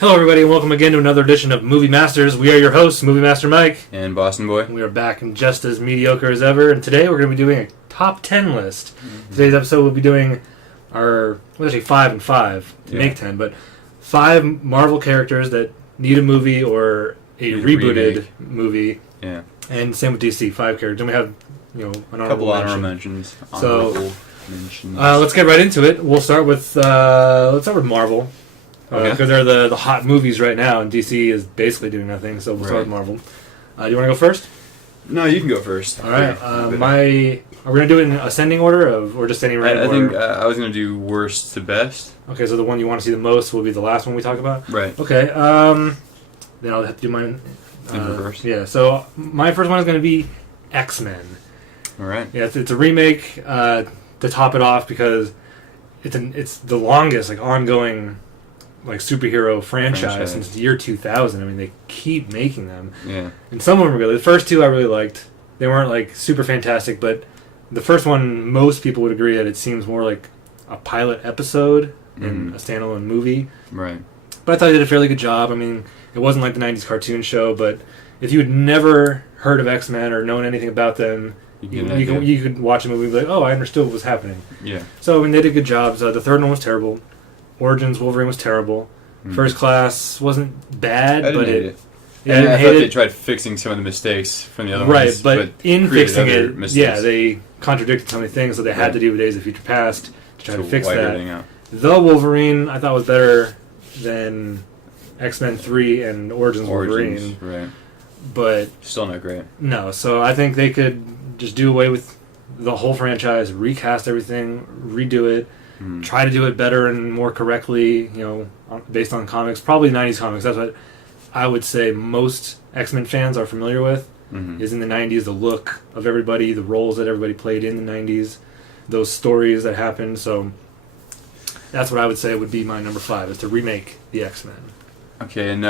Hello, everybody, and welcome again to another edition of Movie Masters. We are your hosts, Movie Master Mike. And Boston Boy. We are back and just as mediocre as ever, and today we're going to be doing a top 10 list. Today's episode we'll be doing our, well, actually 5 and 5 to make 10, but 5 Marvel characters that need a movie or a rebooted movie. Yeah. And same with DC, 5 characters. Then we have, an honorable mentions. So, let's get right into it. We'll start with Marvel. Because they're the hot movies right now, and DC is basically doing nothing, so we'll start with Marvel. Do you want to go first? No, you can go first. All right. Are we going to do it in ascending order, or just any random order? I think I was going to do worst to best. Okay, so the one you want to see the most will be the last one we talk about? Right. Okay, then I'll have to do mine. In reverse. Yeah, so my first one is going to be X-Men. All right. Yeah, it's a remake to top it off because it's the longest ongoing superhero franchise since the year 2000. I mean, they keep making them. Yeah. And some of them are good. The first two I really liked. They weren't super fantastic, but the first one, most people would agree that it seems more like a pilot episode in a standalone movie. Right. But I thought they did a fairly good job. I mean, it wasn't like the 90s cartoon show, but if you had never heard of X-Men or known anything about them, you could watch a movie and be like, oh, I understood what was happening. Yeah. So, I mean, they did good jobs. The third one was terrible. Origins Wolverine was terrible. First Class wasn't bad, I didn't but hate it. I thought they tried fixing some of the mistakes from the other ones. Right, but in fixing it, mistakes. they contradicted so many things, so they had to do Days of Future Past to try to fix that. Out. The Wolverine, I thought, was better than X-Men 3 and Origins Wolverine. Right. But still not great. No, so I think they could just do away with the whole franchise, recast everything, redo it, try to do it better and more correctly, based on comics. Probably 90s comics. That's what I would say most X-Men fans are familiar with, is in the 90s, the look of everybody, the roles that everybody played in the 90s, those stories that happened. So that's what I would say would be my number 5, is to remake the X-Men. Okay, and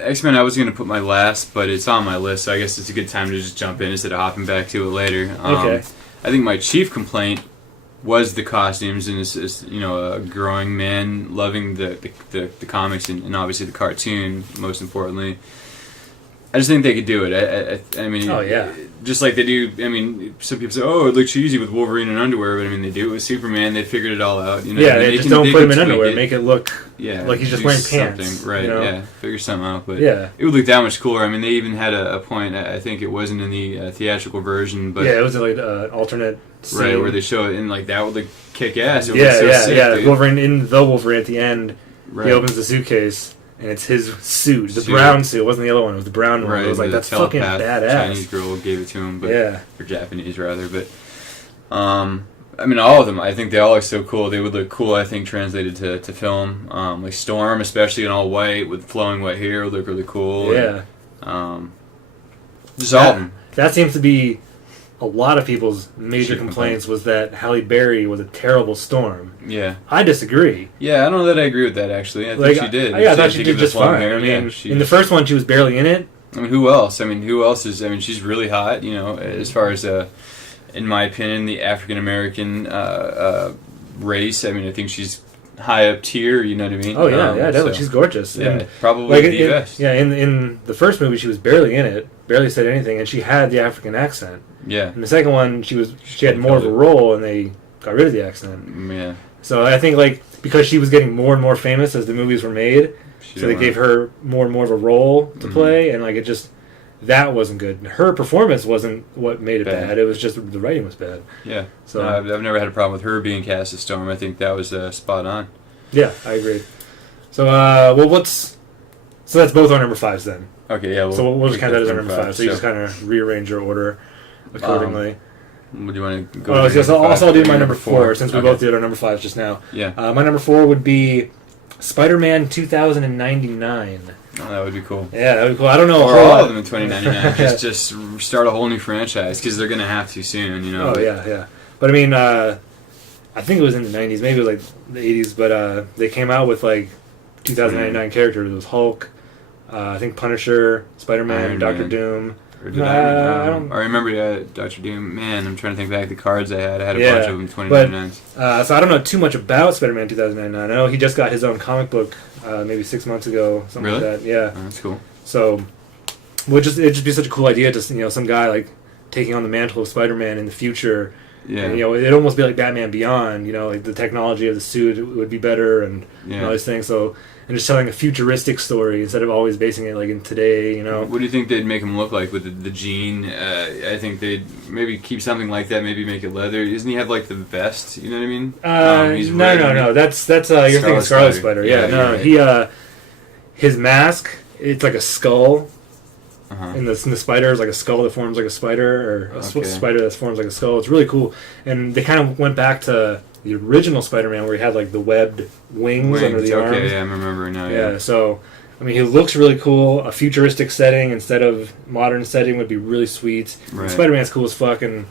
X-Men I was going to put my last, but it's on my list, so I guess it's a good time to just jump in instead of hopping back to it later. Okay. I think my chief complaint was the costumes, and it's a growing man loving the comics and obviously the cartoon, most importantly. I just think they could do it. I mean, oh yeah, just like they do. I mean, some people say, "Oh, it looks cheesy with Wolverine in underwear," but I mean, they do it with Superman. They figured it all out. Yeah, they just don't put him in underwear. Make it look like he's just wearing pants. Right? Yeah, figure something out. But it would look that much cooler. I mean, they even had a point. I think it wasn't in the theatrical version, but it was like an alternate scene. Right, where they show it, and that would look kick ass. It sick, Wolverine in the Wolverine at the end. Right. He opens the suitcase. And it's his suit, the brown suit. It wasn't the yellow one. It was the brown one. Right, it was like, that's fucking badass. Chinese girl gave it to him, but or Japanese rather. But I mean, all of them. I think they all look so cool. They would look cool. I think translated to film. Like Storm, especially in all white with flowing white hair, would look really cool. Yeah. And, just all of them. That seems to be a lot of people's major complaints was that Halle Berry was a terrible Storm. Yeah. I disagree. Yeah, I don't know that I agree with that, actually. I think she did. I thought she did just fine. I mean, in the first one, she was barely in it. I mean, who else? She's really hot, as far as, in my opinion, the African-American race. I mean, I think she's high up tier, you know what I mean? Oh, yeah, definitely. She's gorgeous. Yeah, and probably the best. Yeah, in the first movie, she was barely in it, barely said anything, and she had the African accent. Yeah. In the second one, she had more of a role, and they got rid of the accent. Yeah. So I think, because she was getting more and more famous as the movies were made, so they gave her more and more of a role to play, and, that wasn't good. Her performance wasn't what made it bad. It was just the writing was bad. Yeah. So no, I've never had a problem with her being cast as Storm. I think that was spot on. Yeah, I agree. So, so that's both our number 5s then. Okay, yeah. So we'll just count that as our number 5. So you just kind of rearrange your order accordingly. What do you want to go? I'll do my number 4 since we both did our number 5s just now. Yeah. My number 4 would be Spider-Man 2099. Oh, that would be cool. Yeah, that would be cool. I don't know. Or all of them in 2099. just start a whole new franchise because they're going to have to soon, Oh, yeah. But I mean, I think it was in the 90s, maybe it was the 80s, but they came out with 2099 characters. It was Hulk, I think Punisher, Spider-Man, Doctor Doom. Or did I don't. I remember Doctor Doom. Man, I'm trying to think back the cards I had. I had a Yeah, bunch of them. 2099s. So I don't know too much about Spider-Man 2099. I know he just got his own comic book maybe 6 months ago, something Really? like that. Yeah. Oh, that's cool. So, it'd just be such a cool idea to some guy like taking on the mantle of Spider-Man in the future. Yeah. And, it'd almost be like Batman Beyond. Like the technology of the suit would be better and all these things. So, and just telling a futuristic story instead of always basing it like in today. What do you think they'd make him look like with the gene? I think they'd maybe keep something like that. Maybe make it leather. Doesn't he have like the vest? You know what I mean? No. That's you're thinking Scarlet Spider. Yeah. No. Right. He his mask. It's like a skull. And the spider is like a skull that forms like a spider, or a spider that forms like a skull. It's really cool. And they kind of went back to the original Spider-Man where he had like the webbed wings under the arms. Okay, yeah, I'm remembering now. Yeah, so I mean, he looks really cool. A futuristic setting instead of modern setting would be really sweet. Right. Spider-Man's cool as fuck, and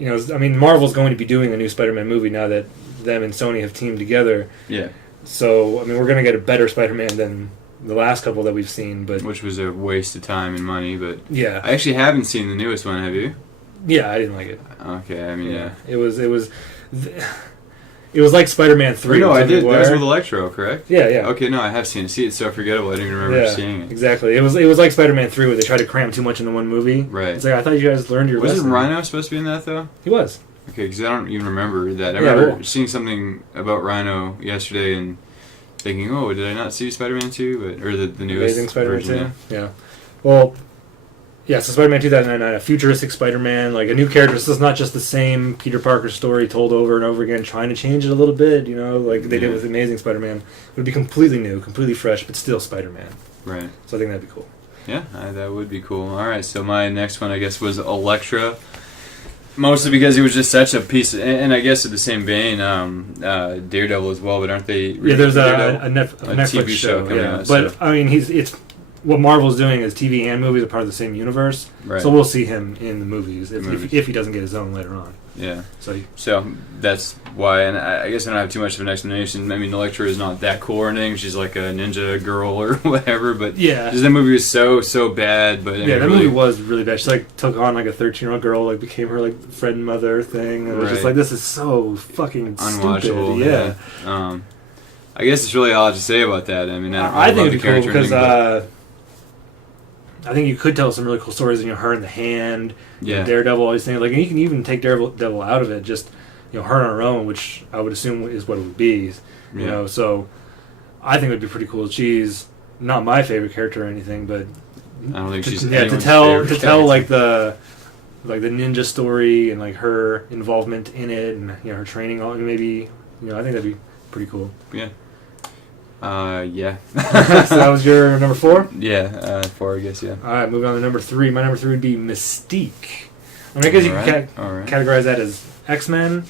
I mean, Marvel's going to be doing a new Spider-Man movie now that them and Sony have teamed together. Yeah. So I mean, we're going to get a better Spider-Man than the last couple that we've seen, but which was a waste of time and money. But yeah, I actually haven't seen the newest one. Have you? Yeah, I didn't like it. Okay, I mean, yeah. It was like Spider-Man 3. No, I did. That was with Electro, correct? Yeah. Okay, no, I have seen it. See, it's so forgettable. I didn't even remember seeing it. Exactly. It was like Spider-Man 3 where they tried to cram too much into one movie. Right. It's like, I thought you guys learned your lesson. Wasn't Rhino supposed to be in that, though? He was. Okay, because I don't even remember that. I remember seeing something about Rhino yesterday and thinking, oh, did I not see Spider-Man 2? Or the newest Amazing Spider-Man version? 2? Yeah. Well, yeah, so Spider-Man 2099, a futuristic Spider-Man, like a new character. This is not just the same Peter Parker story told over and over again, trying to change it a little bit, like they did with Amazing Spider-Man. It would be completely new, completely fresh, but still Spider-Man. Right. So I think that'd be cool. Yeah, that would be cool. All right, so my next one, I guess, was Elektra. Mostly because he was just such a piece, and I guess in the same vein, Daredevil as well. But aren't they? Yeah, there's a Netflix TV show coming out. But I mean, it's what Marvel's doing is TV and movies are part of the same universe. Right. So we'll see him in the movies if he doesn't get his own later on. Yeah. So that's why, and I guess I don't have too much of an explanation. I mean, Elektra is not that cool or anything. She's like a ninja girl or whatever. But yeah, that movie was so bad. But that movie was really bad. She took on a 13-year-old girl, became her friend mother thing. And it was just this is so fucking unwatchable. Stupid. Yeah. I guess it's really all to say about that. I mean, I think it'd be cool because. I think you could tell some really cool stories. Her in the Hand, Daredevil, all these things. And you can even take Daredevil out of it, just her on her own, which I would assume is what it would be. So I think it would be pretty cool. She's not my favorite character or anything, but I don't think she's to tell the ninja story and her involvement in it and her training. Maybe I think that'd be pretty cool. Yeah. Yeah. So that was your number 4? Yeah, 4, I guess, yeah. Alright, moving on to number 3. My number 3 would be Mystique. I guess you can categorize that as X-Men,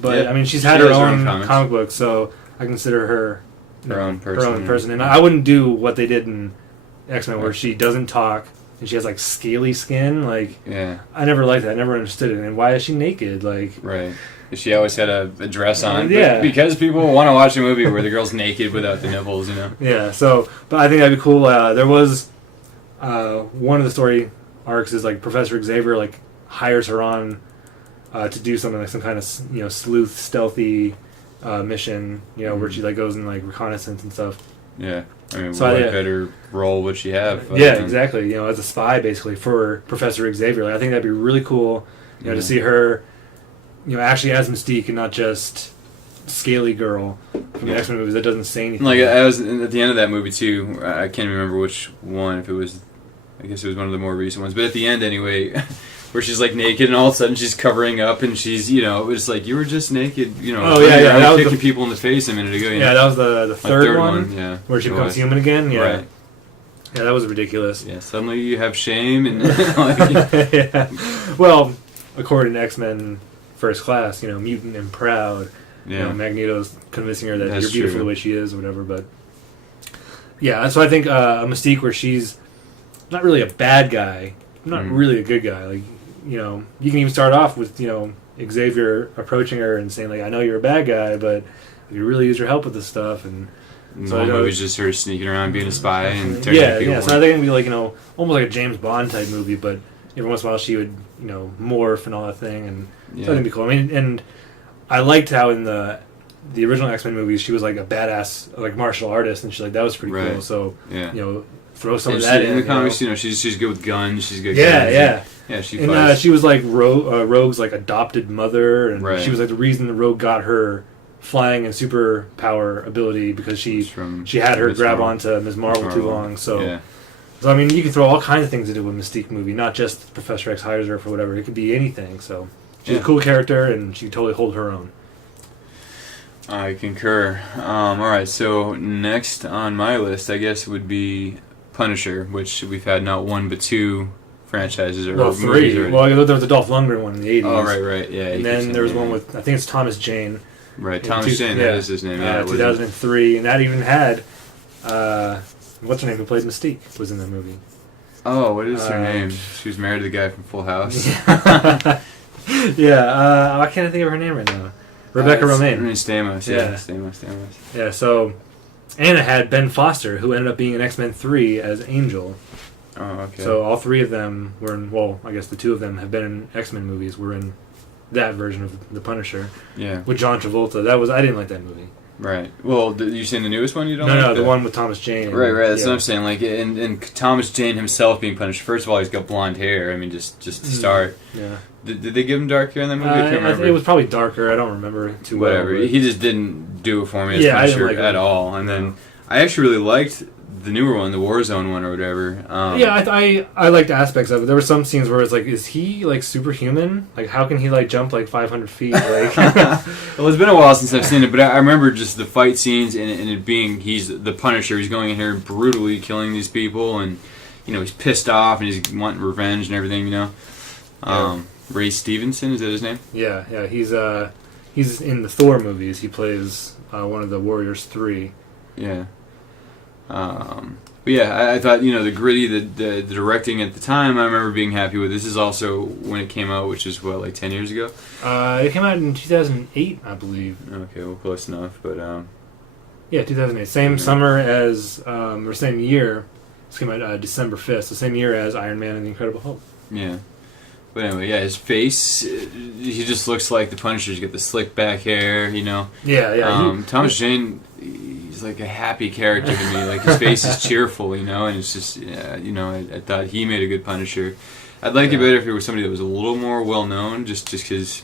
but I mean, she's had her own comic book, so I consider her her own person. And I wouldn't do what they did in X-Men where she doesn't talk and she has scaly skin. I never liked that. I never understood it. And why is she naked? Right. She always had a dress on. Yeah. Because people want to watch a movie where the girl's naked without the nipples, Yeah, but I think that'd be cool. There was one of the story arcs is Professor Xavier hires her on to do something some kind of sleuth stealthy mission, where she goes in reconnaissance and stuff. Yeah. I mean, what better role would she have? Exactly. As a spy basically for Professor Xavier. I think that'd be really cool, to see her actually as Mystique and not just scaly girl from the X-Men movies that doesn't say anything. I was at the end of that movie too. I can't remember which one. If it was, I guess it was one of the more recent ones. But at the end anyway, where she's naked and all of a sudden she's covering up and she's it was you were just naked. That was kicking people in the face a minute ago. Yeah, that was the third one. Yeah, where she becomes human again. Yeah. Right. Yeah, that was ridiculous. Yeah, suddenly you have shame and. Yeah. Well, according to X-Men First Class, mutant and proud. Yeah. Magneto's convincing her that That's you're beautiful true. the way she is or whatever. But yeah, so I think a Mystique where she's not really a bad guy, not really a good guy. You can even start off with Xavier approaching her and saying I know you're a bad guy, but you really use your help with this stuff, and So one movie's just sort of sneaking around being a spy and turning people. Yeah. So I think it'd be like almost like a James Bond type movie, but every once in a while she would morph and all that thing, and so I think it'd be cool. I mean, and I liked how in the original X-Men movies she was like a badass like martial artist, and that was pretty cool. So throw some of that in the comics. She's good with guns. She's good. Yeah. She and fights. she was like Rogue's like adopted mother, and she was like the reason Rogue got her flying and superpower ability because she had her grab onto Ms. Marvel too long. So I mean, you can throw all kinds of things into a Mystique movie, not just Professor X hires her for whatever. It could be anything. So she's a cool character, and she can totally hold her own. I concur. All right, so next on my list, I guess, would be Punisher, which we've had not one but two franchises or movies three. already. Well, there was a Dolph Lundgren one in the 80s. Oh, right, yeah. And then there was one with, I think it's Thomas Jane. Right, Thomas Jane, that is his name. 2003, and that even had, what's her name, who played Mystique, was in that movie. Oh, what is her name? She was married to the guy from Full House. I can't think of her name right now. Rebecca Romijn. Stamos, Stamos. Yeah, so, and it had Ben Foster, who ended up being in X-Men 3 as Angel. Oh, okay. So all three of them were in, I guess the two of them have been in X-Men movies, were in that version of The Punisher. Yeah. With John Travolta. I didn't like that movie. Right. Well, you saying the newest one you don't like? No, the one with Thomas Jane. Right. That's what I'm saying. Like, and Thomas Jane himself being Punisher. First of all, he's got blonde hair. I mean, just to start. Yeah. Did they give him dark hair in that movie? I can't remember. It was probably darker. I don't remember too well. Whatever. He just didn't do it for me as Punisher at all. And then I actually really liked the newer one, the Warzone one or whatever. I liked aspects of it. There were some scenes where it's like, is he like superhuman? Like, how can he like jump like 500 feet? Like, well, it's been a while since I've seen it, but I remember just the fight scenes and it being he's the Punisher. He's going in here brutally killing these people, and he's pissed off and he's wanting revenge and everything. Ray Stevenson, is that his name? Yeah. He's in the Thor movies. He plays one of the Warriors 3. Yeah. But yeah, I thought, the gritty, the directing at the time, I remember being happy with. This is also when it came out, which is, like 10 years ago? It came out in 2008, I believe. Okay, well, close enough, but... Yeah, 2008. Same summer as, or same year. This came out December 5th, so same year as Iron Man and the Incredible Hulk. Yeah. But anyway, his face, he just looks like the Punisher. He's got the slick back hair, Yeah. Thomas Jane... He's like a happy character to me. Like his face is cheerful, and it's just, I thought he made a good Punisher. I'd like it better if it was somebody that was a little more well known, just because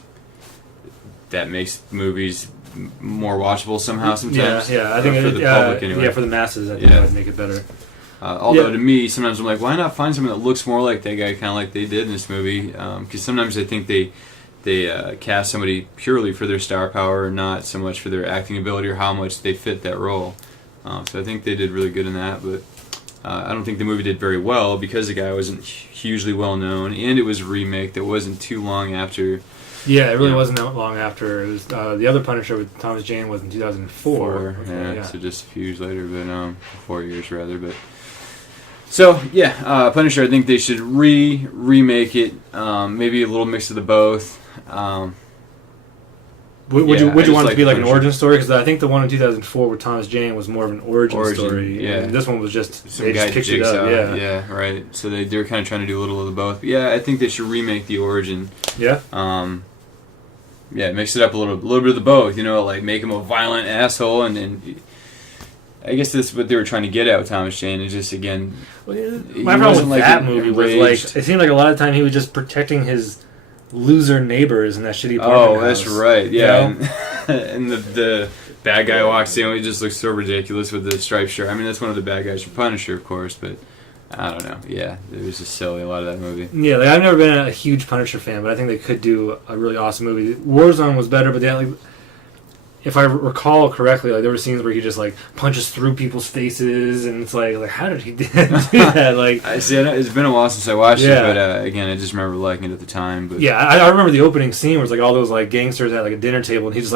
that makes movies more watchable somehow. Sometimes, I think for the public anyway. Yeah, for the masses, I think that would make it better. Although to me, sometimes I'm like, why not find someone that looks more like that guy, kind of like they did in this movie? Because sometimes I think they cast somebody purely for their star power, not so much for their acting ability or how much they fit that role. So I think they did really good in that, but I don't think the movie did very well because the guy wasn't hugely well known, and it was a remake that wasn't too long after. Yeah, it really wasn't that long after. It was the other Punisher with Thomas Jane was in 2004. So just a few years later, but 4 years rather, but. So Punisher. I think they should remake it. Maybe a little mix of the both. Would you want it to be like an origin story? Because I think the one in 2004 with Thomas Jane was more of an origin story. Yeah. And this one was just some guy just kicked it up. Yeah, right. So they're kind of trying to do a little of the both. But I think they should remake the origin. Yeah. Mix it up a little bit of the both. Like make him a violent asshole, and I guess that's what they were trying to get at with Thomas Jane. Is just again, my problem with that movie was like it seemed like a lot of the time he was just protecting his loser neighbors in that shitty apartment house. That's right. Yeah, and the bad guy walks in. He just looks so ridiculous with the striped shirt. I mean, that's one of the bad guys from Punisher, of course, but I don't know. Yeah, it was just silly, a lot of that movie. Yeah, I've never been a huge Punisher fan, but I think they could do a really awesome movie. Warzone was better, but if I recall correctly, there were scenes where he just punches through people's faces, and it's like how did he do that? I see. It's been a while since I watched it, but again, I just remember liking it at the time. But I remember the opening scene where it's all those gangsters at a dinner table, and he just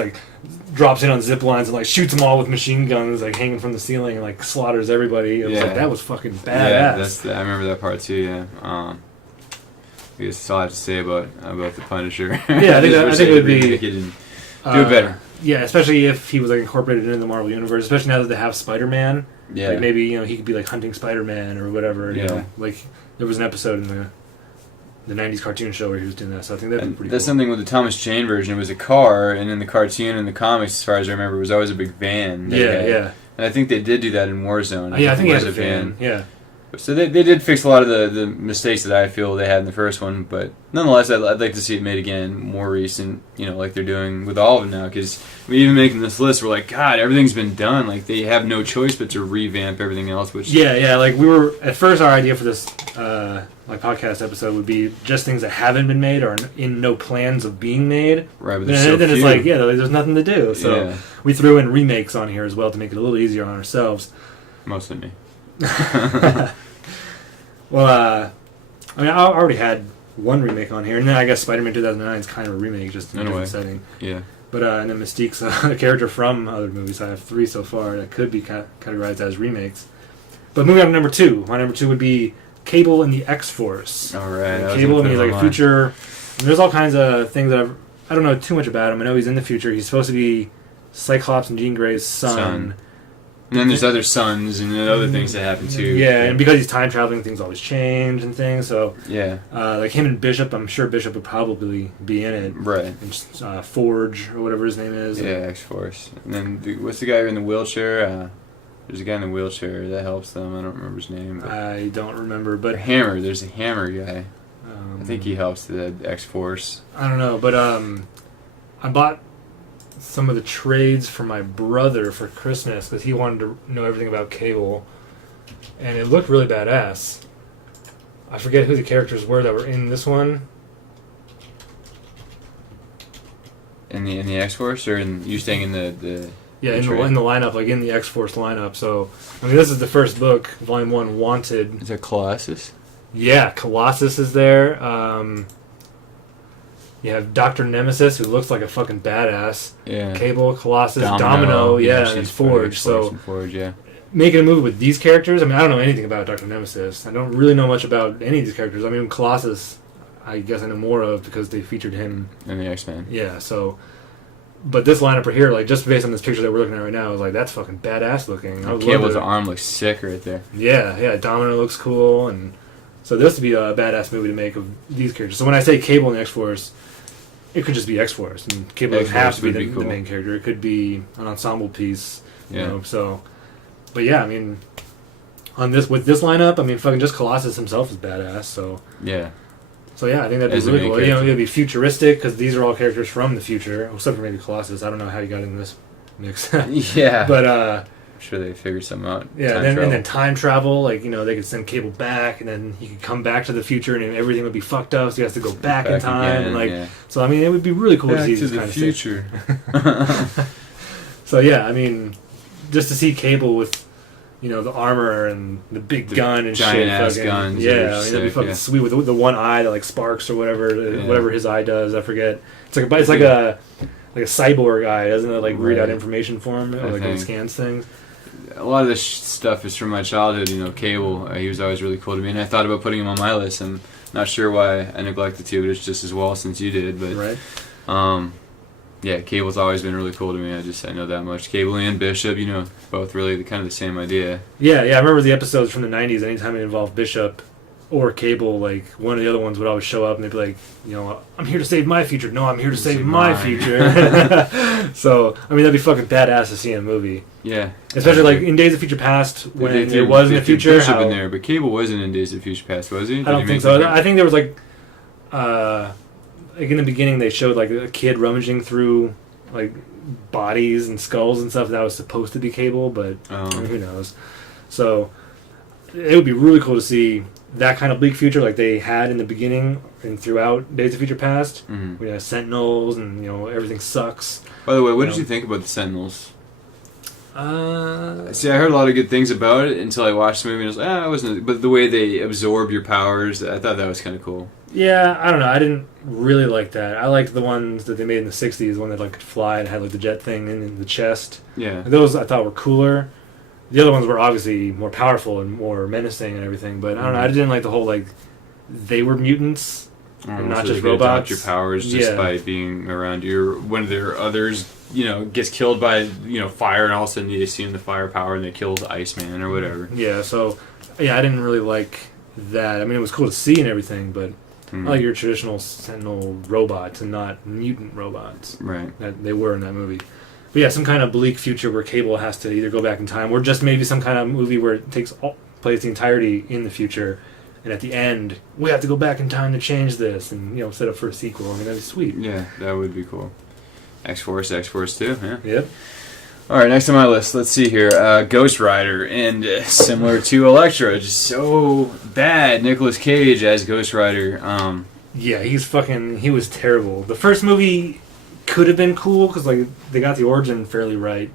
drops in on zip lines and shoots them all with machine guns hanging from the ceiling and slaughters everybody. It was that was fucking badass. I remember that part too. Yeah. I guess that's all I have to say about the Punisher. Yeah, I think it would be. Do it better. Yeah, especially if he was like incorporated into the Marvel universe. Especially now that they have Spider-Man. Yeah. Like maybe he could be like hunting Spider-Man or whatever. Yeah. You know? Like there was an episode in the '90s cartoon show where he was doing that. So I think that'd be pretty. That's cool. something with the Thomas Jane version. It was a car, and in the cartoon and the comics, as far as I remember, it was always a big van. Yeah. And I think they did do that in Warzone. I think he has a van. Yeah. So they did fix a lot of the mistakes that I feel they had in the first one, but nonetheless, I'd like to see it made again, more recent, like they're doing with all of them now, because even making this list, we're like, God, everything's been done. Like, they have no choice but to revamp everything else, which... Yeah, like, we were... At first, our idea for this, podcast episode would be just things that haven't been made or in no plans of being made. Right, but then it's like, there's nothing to do. So we threw in remakes on here as well to make it a little easier on ourselves. Mostly me. Well, I already had one remake on here, and then I guess Spider-Man 2009 is kind of a remake, just in a different setting. Yeah. But and then Mystique's a character from other movies. I have 3 so far that could be categorized as remakes. But moving on to number 2. My number 2 would be Cable and the X-Force. All right. Cable, he's like a future... And there's all kinds of things that I don't know too much about him. I know he's in the future. He's supposed to be Cyclops and Jean Grey's son. And then there's other sons and other things that happen too. Yeah, and because he's time traveling, things always change and things. So like him and Bishop, I'm sure Bishop would probably be in it. Right. And Forge or whatever his name is. Yeah, X-Force. And then what's the guy in the wheelchair? There's a guy in the wheelchair that helps them. I don't remember his name. I don't remember, but Hammer. There's a Hammer guy. I think he helps the X-Force. I don't know, but I bought some of the trades for my brother for Christmas because he wanted to know everything about Cable, and it looked really badass. I forget who the characters were that were in this one. In the X-Force, or you staying in the yeah, in the lineup, like in the X-Force lineup. So I mean, this is the first book, Volume 1, Wanted. Is that Colossus? Yeah, Colossus is there. You have Dr. Nemesis, who looks like a fucking badass. Yeah. Cable, Colossus, Domino, and Forge. So, Forge, yeah. Making a movie with these characters, I mean, I don't know anything about Dr. Nemesis. I don't really know much about any of these characters. I mean, Colossus, I guess I know more of because they featured him. In the X-Men. Yeah, so... But this lineup right here, like, just based on this picture that we're looking at right now, I was like, that's fucking badass looking. Cable's arm looks sick right there. Yeah, Domino looks cool, and... So this would be a badass movie to make of these characters. So when I say Cable and X-Force... It could just be X-Force, and Cable doesn't have to be the main character. It could be an ensemble piece, you know. So, but yeah, I mean, with this lineup, I mean, fucking just Colossus himself is badass. So yeah, I think that'd be really cool. It'd be futuristic because these are all characters from the future, except for maybe Colossus. I don't know how you got in this mix. Yeah, but I'm sure they figured something out. Yeah, and then time travel, like, they could send Cable back, and then he could come back to the future, and everything would be fucked up. So he has to go back in time, again, and so I mean, it would be really cool to see this kind of future. So yeah, I mean, just to see Cable with, the armor and the big gun and giant shit, ass guns. Yeah, I mean, that'd be fucking sweet with the one eye that like sparks or whatever his eye does. I forget. It's like a cyborg eye, doesn't it? Like read out information for him, or like when it scans things. A lot of this stuff is from my childhood. Cable, he was always really cool to me, and I thought about putting him on my list. I'm not sure why I neglected to, but it's just as well since you did. But yeah, Cable's always been really cool to me. I know that much. Cable and Bishop, both really kind of the same idea. Yeah, I remember the episodes from the 90s. Anytime it involved Bishop or Cable, like, one of the other ones would always show up and they'd be like, I'm here to save my future. No, I'm here to save my future. So, I mean, that'd be fucking badass to see in a movie. Yeah. Especially, like, in Days of Future Past, when it was in the future. Bishop in there, but Cable wasn't in Days of Future Past, was he? I don't think so. I think there was, like in the beginning they showed, like, a kid rummaging through, like, bodies and skulls and stuff. That was supposed to be Cable, but who knows. So, it would be really cool to see that kind of bleak future like they had in the beginning and throughout Days of Future Past. Mm-hmm. We have Sentinels and everything sucks. By the way, what did you think about the Sentinels? See, I heard a lot of good things about it until I watched the movie and I was like, it wasn't. But the way they absorb your powers, I thought that was kind of cool. Yeah, I don't know. I didn't really like that. I liked the ones that they made in the '60s, one that like could fly and had like the jet thing in the chest. Yeah, those I thought were cooler. The other ones were obviously more powerful and more menacing and everything, but I don't know. I didn't like the whole, like, they were mutants and not just robots. Adopt your powers just by being around you. One of their others gets killed by fire, and all of a sudden you see him the firepower, and they kill the Iceman or whatever. Yeah. So yeah, I didn't really like that. I mean, it was cool to see and everything, but I like your traditional Sentinel robots and not mutant robots. Right. That they were in that movie. But yeah, some kind of bleak future where Cable has to either go back in time, or just maybe some kind of movie where it takes place the entirety in the future, and at the end we have to go back in time to change this, and set up for a sequel. I mean, that'd be sweet. Yeah, that would be cool. X-Force 2. Yeah. Yep. All right, next on my list, let's see here. Ghost Rider, and similar to Elektra, just so bad. Nicolas Cage as Ghost Rider. Yeah, he was terrible. The first movie could have been cool because they got the origin fairly right.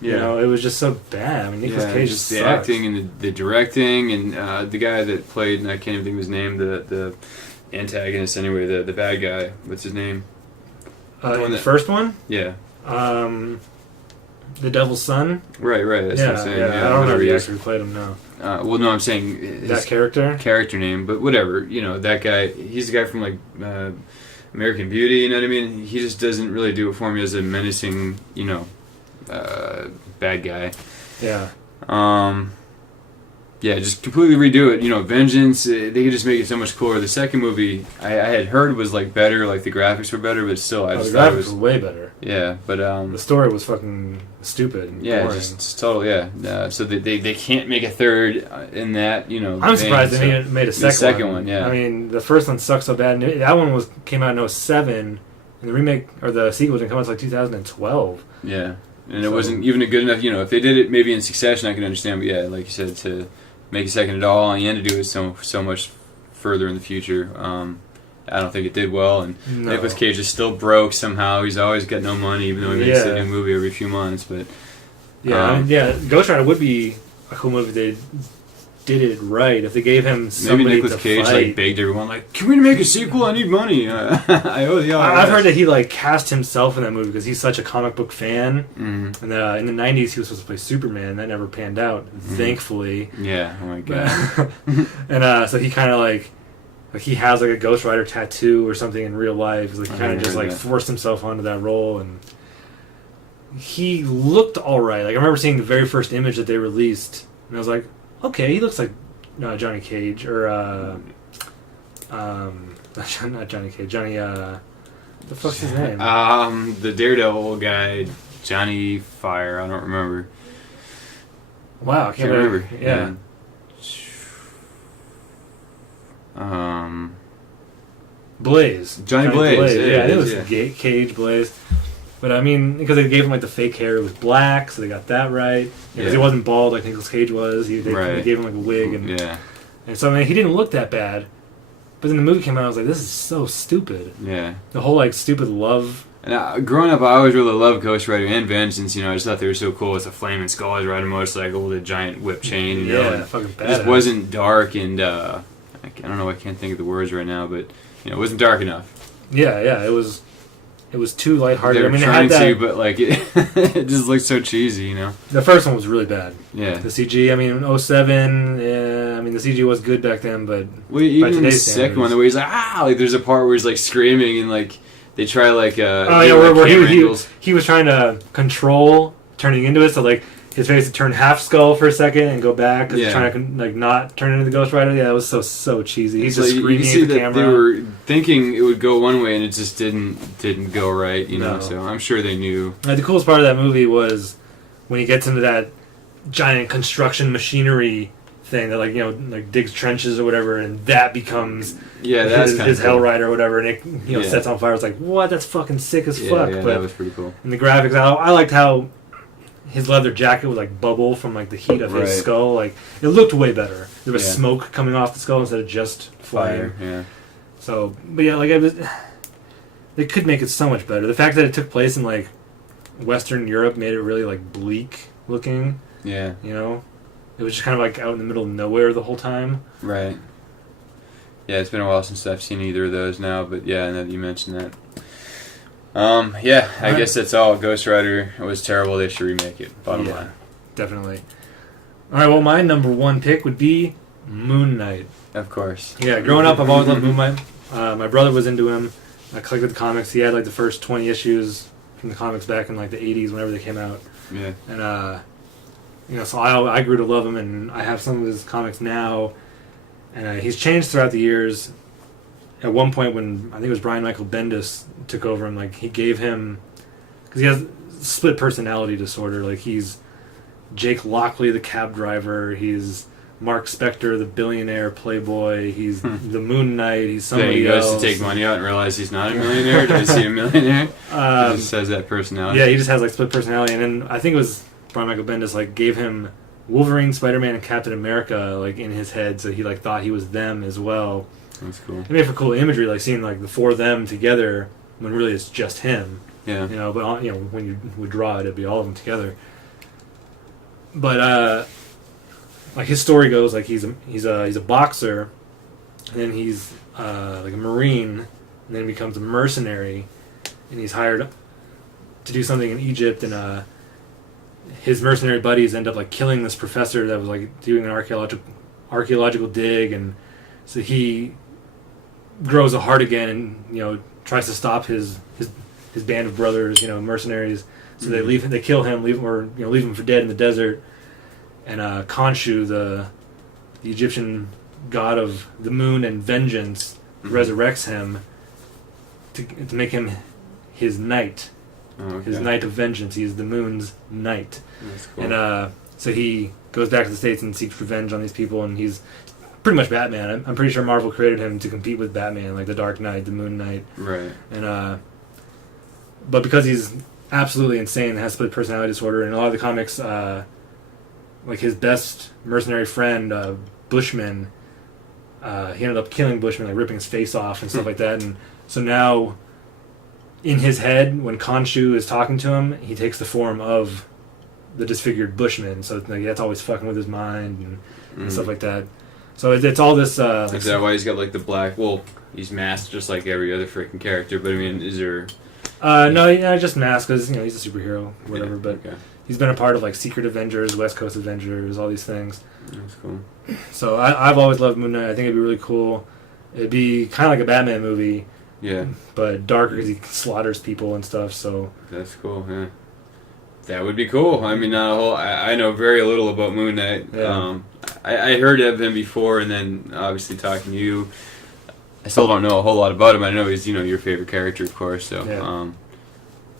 Yeah. It was just so bad. I mean, Nicolas Cage just sucks. the acting and the directing, and the guy that played, and I can't even think of his name, the antagonist anyway, the bad guy. What's his name? The first one? Yeah. The Devil's Son? Right, that's what I'm saying. Yeah, I don't know the actor who played him now. Well, no, I'm saying his character name, but whatever. That guy, he's the guy from American Beauty, you know what I mean? He just doesn't really do it for me as a menacing, bad guy. Yeah. Yeah, just completely redo it. Vengeance, they could just make it so much cooler. The second movie, I had heard was better, the graphics were better, but still, I just thought it was way better. Yeah, but the story was fucking stupid and boring. just total, yeah. So they can't make a third in that, I'm surprised they made a second one. Yeah. I mean, the first one sucked so bad. And that one came out in 2007, and the remake, or the sequel didn't come out until 2012. Yeah, and it wasn't even a good enough, if they did it maybe in succession, I could understand, but yeah, like you said, to make a second at all, and you had to do it so much further in the future. I don't think it did well, and Nicolas Cage is still broke somehow. He's always got no money, even though he makes a new movie every few months. But Ghost Rider would be a cool movie if they did it right. If they gave him somebody maybe Nicolas Cage begged everyone, can we make a sequel? I need money. I owe the IRS. I've heard that he cast himself in that movie because he's such a comic book fan. Mm-hmm. And in the 90s he was supposed to play Superman. That never panned out, thankfully. Yeah. Oh my god. And so he kind of he has a Ghost Rider tattoo or something in real life. He kind of just forced himself onto that role, and he looked all right. I remember seeing the very first image that they released, and I was like, okay, he looks like Johnny Cage, or not Johnny Cage, Johnny, the fuck's his name? The Daredevil guy, Johnny Fire, I don't remember. Wow, I can't remember. Yeah. Blaze. Johnny Blaze. Yeah, it was Cage, Blaze. But I mean, because they gave him the fake hair, it was black, so they got that right. Because he wasn't bald like Nicolas Cage was. They gave him a wig, and so I mean, he didn't look that bad. But then the movie came out, I was like, this is so stupid. Yeah. The whole stupid love. And growing up, I always really loved Ghost Rider and Vengeance. I just thought they were so cool with the flaming skull as riding a motorcycle with a giant whip chain. Fucking badass. It just wasn't dark, and I don't know, I can't think of the words right now, but it wasn't dark enough. Yeah, it was too lighthearted. They were trying to, but it just looked so cheesy, The first one was really bad. Yeah. The CG, I mean, 2007, the CG was good back then, but even the second one, the way he's there's a part where he's screaming and they try where he was trying to control turning into it, so his face would turn half skull for a second and go back because he's trying to not turn into the Ghost Rider. Yeah, it was so cheesy. He's just screaming at the camera. They were thinking it would go one way and it just didn't go right. So I'm sure they knew. The coolest part of that movie was when he gets into that giant construction machinery thing that digs trenches or whatever, and that becomes his Hell Rider or whatever, and it sets on fire. It's like, what? That's fucking sick as fuck. Yeah, but that was pretty cool. And the graphics, I liked how his leather jacket would bubble from the heat of his skull. It looked way better. There was smoke coming off the skull instead of just fire. Yeah. So, but they could make it so much better. The fact that it took place in Western Europe made it really bleak looking. Yeah. It was just kind of out in the middle of nowhere the whole time. Right. Yeah, it's been a while since I've seen either of those now, but yeah, now that you mentioned that. I guess that's all. Ghost Rider was terrible. They should remake it. Bottom line. Definitely. All right, well, my number one pick would be Moon Knight. Of course. Yeah, growing up, I've always loved Moon Knight. My brother was into him. I collected the comics. He had the first 20 issues from the comics back in like the 80s whenever they came out. Yeah. And so I grew to love him, and I have some of his comics now, and he's changed throughout the years. At one point, when I think it was Brian Michael Bendis took over him, like he gave him, because he has split personality disorder. Like he's Jake Lockley, the cab driver. He's Mark Spector, the billionaire playboy. He's the Moon Knight. He's somebody else. He goes to take money out and realize he's not a millionaire. Does he a millionaire? He just has that personality. Yeah, he just has like split personality. And then I think it was Brian Michael Bendis like gave him Wolverine, Spider-Man, and Captain America like in his head, so he like thought he was them as well. That's cool. It made for cool imagery, like seeing like the four of them together when really it's just him. Yeah. But when you would draw it, it'd be all of them together. But like his story goes, like he's a boxer, and then he's like a Marine, and then he becomes a mercenary, and he's hired to do something in Egypt, and his mercenary buddies end up like killing this professor that was like doing an archaeological dig, and so he grows a heart again, and tries to stop his band of brothers, mercenaries. So they kill him, leave him for dead in the desert. And Khonshu, the Egyptian god of the moon and vengeance, resurrects him to make him his knight. Oh, okay. His knight of vengeance. He's the moon's knight. That's cool. And so he goes back to the States and seeks revenge on these people, and he's pretty much Batman. I'm pretty sure Marvel created him to compete with Batman, like the Dark Knight, the Moon Knight. Right. And but because he's absolutely insane, has split personality disorder, and a lot of the comics, like his best mercenary friend, Bushman, he ended up killing Bushman, like ripping his face off and stuff like that. And so now, in his head, when Khonshu is talking to him, he takes the form of the disfigured Bushman. So like, that's always fucking with his mind and stuff like that. So it's all this. Is that why he's got like the black? Well, he's masked just like every other freaking character. But I mean, is there? No, just masked because he's a superhero, whatever. Yeah, but okay. He's been a part of like Secret Avengers, West Coast Avengers, all these things. That's cool. So I've always loved Moon Knight. I think it'd be really cool. It'd be kind of like a Batman movie. Yeah. But darker because he slaughters people and stuff. So that's cool. Yeah. That would be cool. I mean, I know very little about Moon Knight. Yeah. I heard of him before, and then obviously talking to you, I still don't know a whole lot about him. I know he's your favorite character, of course. So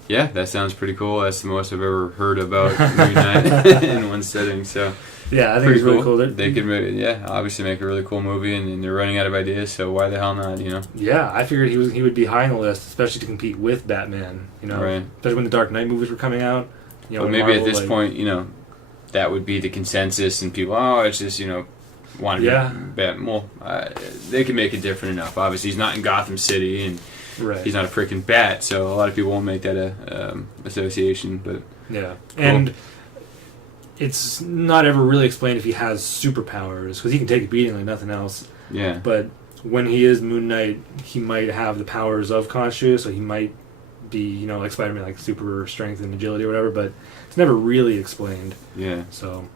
yeah, that sounds pretty cool. That's the most I've ever heard about Moon Knight in one setting. So yeah, I think it's really cool. They could obviously make a really cool movie, and they're running out of ideas. So why the hell not? Yeah, I figured he would be high on the list, especially to compete with Batman. Right. Especially when the Dark Knight movies were coming out. But maybe Marvel, at this point, that would be the consensus, and people, it's just, want to be Batman. Well, they can make it different enough. Obviously, he's not in Gotham City, and he's not a freaking bat, so a lot of people won't make that a association. But yeah, cool. And it's not ever really explained if he has superpowers, because he can take a beating like nothing else. Yeah. But when he is Moon Knight, he might have the powers of Khonshu, so he might be, like Spider-Man, like super strength and agility or whatever, but it's never really explained. Yeah. So,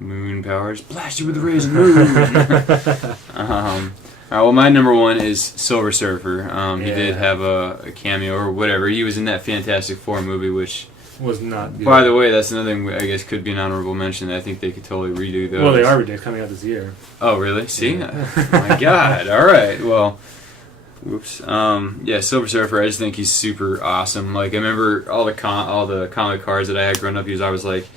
moon powers, blast you with the rays of moon. All right, well, my number one is Silver Surfer. He did have a cameo or whatever. He was in that Fantastic Four movie, which was not good. By the way, that's another thing I guess could be an honorable mention. I think they could totally redo those. Well, they are coming out this year. Oh, really? See? My God. All right. Well, whoops. Silver Surfer. I just think he's super awesome. Like I remember all the comic cards that I had growing up. I was like,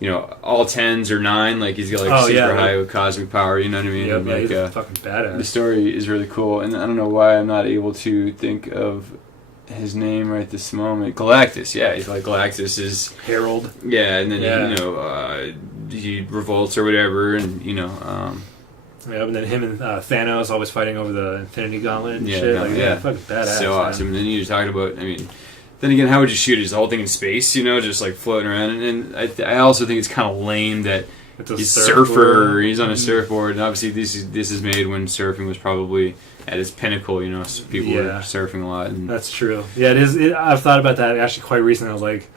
all 10s or 9. Like he's got like super high with cosmic power. You know what I mean? Yeah, like, he's fucking badass. The story is really cool, and I don't know why I'm not able to think of his name right this moment. Galactus. Yeah, he's like Galactus is Herald. Yeah, and then he revolts or whatever, and and then him and Thanos always fighting over the Infinity Gauntlet and shit. Fucking badass. So awesome. And then you're talking about, then again, how would you shoot it? Is the whole thing in space, just like floating around? And I also think it's kind of lame that he's a surfer, he's on a surfboard, and obviously this is made when surfing was probably at its pinnacle, so people were surfing a lot. And that's true. Yeah, it is. I've thought about that actually quite recently. I was like,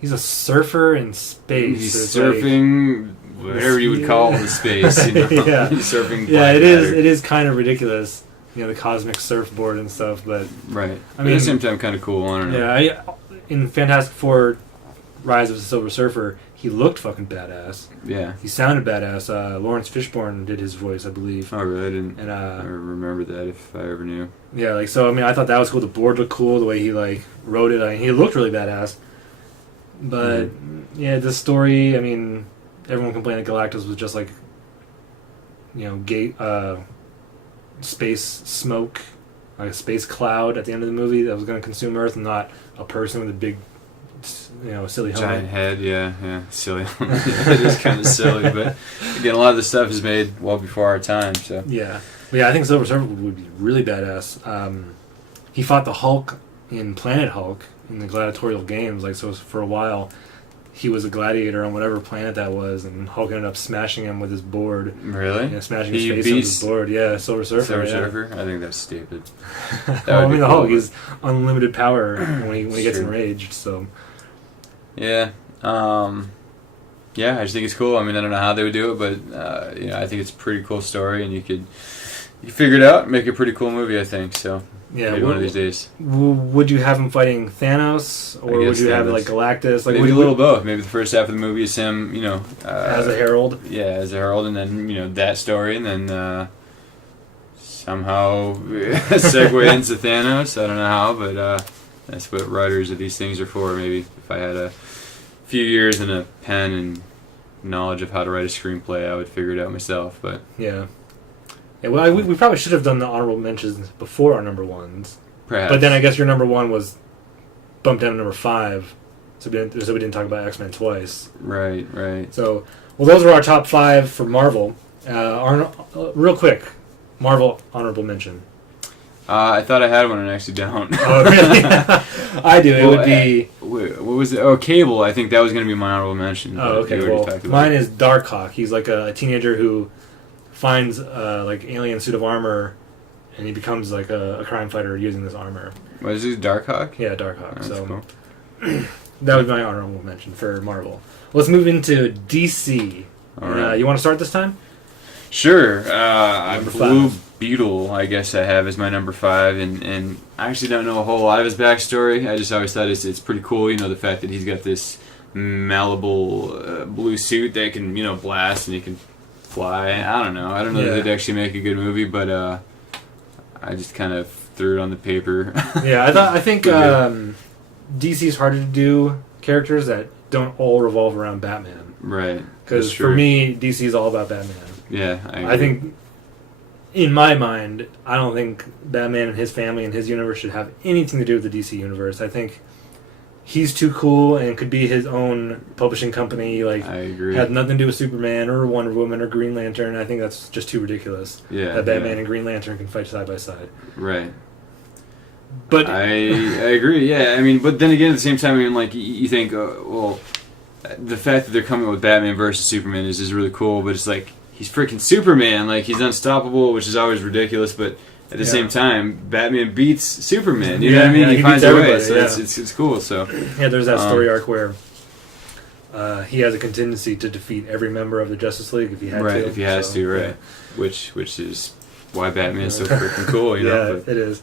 he's a surfer in space. He's surfing... whatever you would call the space, surfing. Yeah, it is. It is kind of ridiculous, the cosmic surfboard and stuff. But right. At the same time, kind of cool. I don't know. Yeah, in Fantastic Four: Rise of the Silver Surfer, he looked fucking badass. Yeah. He sounded badass. Lawrence Fishburne did his voice, I believe. Oh, really? I didn't and, I remember that if I ever knew. Yeah, like, so, I mean, I thought that was cool. The board looked cool, the way he, like, wrote it. I mean, he looked really badass. But, yeah, the story, I mean, everyone complained that Galactus was just, like, you know, space smoke, like a space cloud at the end of the movie that was going to consume Earth, and not a person with a big, you know, silly helmet. Giant head, yeah, silly. It is kind of silly, but again, a lot of this stuff is made well before our time. So yeah, but yeah, I think Silver Surfer would be really badass. He fought the Hulk in Planet Hulk in the gladiatorial games, like, so for a while. He was a gladiator on whatever planet that was, and Hulk ended up smashing him with his board. Really? Yeah, smashing his face with his board. Yeah, Silver Surfer. Silver Surfer? I think that's stupid. Well, I mean, the Hulk is unlimited power when he gets enraged. So. Yeah. Yeah, I just think it's cool. I mean, I don't know how they would do it, but you know, I think it's a pretty cool story, and you figure it out, and make a pretty cool movie. I think so. Yeah, maybe one of these days. Would you have him fighting Thanos, or would you have like Galactus? Like, maybe a little both. Maybe the first half of the movie is him, you know, as a herald. Yeah, as a herald, and then, you know, that story, and then somehow segue into Thanos. I don't know how, but that's what writers of these things are for. Maybe if I had a few years and a pen and knowledge of how to write a screenplay, I would figure it out myself. But yeah. Yeah, well, we probably should have done the honorable mentions before our number ones. Perhaps. But then I guess your number one was bumped down to number 5, so we didn't talk about X-Men twice. Right. So, well, those are our top 5 for Marvel. Real quick, Marvel honorable mention. I thought I had one and I actually don't. Oh, really? I do. It would be... What was it? Oh, Cable. I think that was going to be my honorable mention. Oh, okay. Well, mine is Darkhawk. He's like a teenager who finds like alien suit of armor, and he becomes like a crime fighter using this armor. Was it Darkhawk? Yeah, Darkhawk. That's so cool. that would be my honorable mention for Marvel. Let's move into DC. All right. You want to start this time? Sure. Number Blue 5. Beetle, I guess I have as my number 5, and I actually don't know a whole lot of his backstory. I just always thought it's pretty cool, you know, the fact that he's got this malleable blue suit that can, you know, blast and he can fly. I don't know that they'd actually make a good movie, but I just kind of threw it on the paper. Yeah, I think DC's harder to do characters that don't all revolve around Batman. Right. Because for me, DC's all about Batman. Yeah, I think, in my mind, I don't think Batman and his family and his universe should have anything to do with the DC universe. I think he's too cool and could be his own publishing company. Like, I agree. Had nothing to do with Superman or Wonder Woman or Green Lantern. I think that's just too ridiculous. Yeah, that Batman and Green Lantern can fight side by side. Right. But I agree. Yeah, I mean, but then again, at the same time, I mean, like, you think, well, the fact that they're coming with Batman versus Superman is really cool. But it's like, he's freaking Superman. Like, he's unstoppable, which is always ridiculous. But at the same time, Batman beats Superman. You know what I mean? Yeah, he finds a way. So yeah. it's cool. So yeah, there's that story arc where he has a contingency to defeat every member of the Justice League if he had to. Right, if he has to, right. Yeah. Which is why Batman is so freaking cool. You know? It is.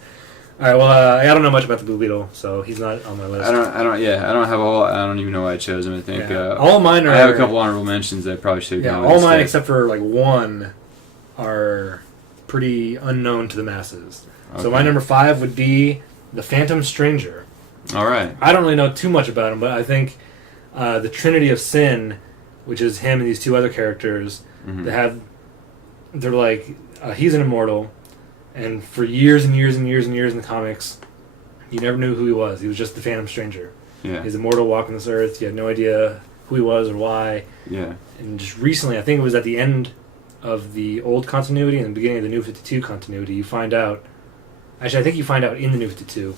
All right. Well, I don't know much about the Blue Beetle, so he's not on my list. I don't even know why I chose him. I think all mine are. I have a couple honorable mentions that I probably should have. Yeah, all mine except for like one are pretty unknown to the masses. Okay. So my number 5 would be the Phantom Stranger. All right. I don't really know too much about him, but I think the Trinity of Sin, which is him and these 2 other characters, they're like he's an immortal. And for years and years and years and years in the comics, you never knew who he was. He was just the Phantom Stranger. Yeah. He's immortal walking this earth. You had no idea who he was or why. Yeah. And just recently, I think it was at the end of the old continuity and the beginning of the New 52 continuity, you find out... Actually, I think you find out in the New 52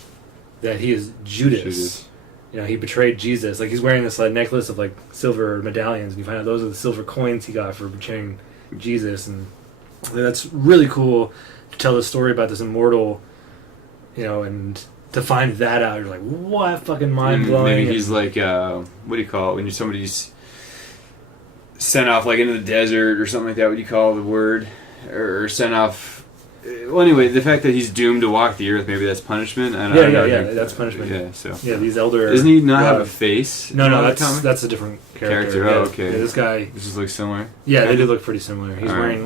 that he is Judas. You know, he betrayed Jesus. Like, he's wearing this necklace of, like, silver medallions, and you find out those are the silver coins he got for betraying Jesus. And that's really cool to tell the story about this immortal, you know, and to find that out, you're like, what? Fucking mind-blowing. Maybe he's like, what do you call it? When somebody's sent off, like, into the desert or something like that, what do you call the word? Or sent off Well, anyway, the fact that he's doomed to walk the earth, maybe that's punishment. I don't know. That's punishment. Yeah, so these elder. Doesn't he not have a face? No, that's a different character. Oh, okay. Yeah, this guy. This just looks similar. Yeah, they do look pretty similar. He's wearing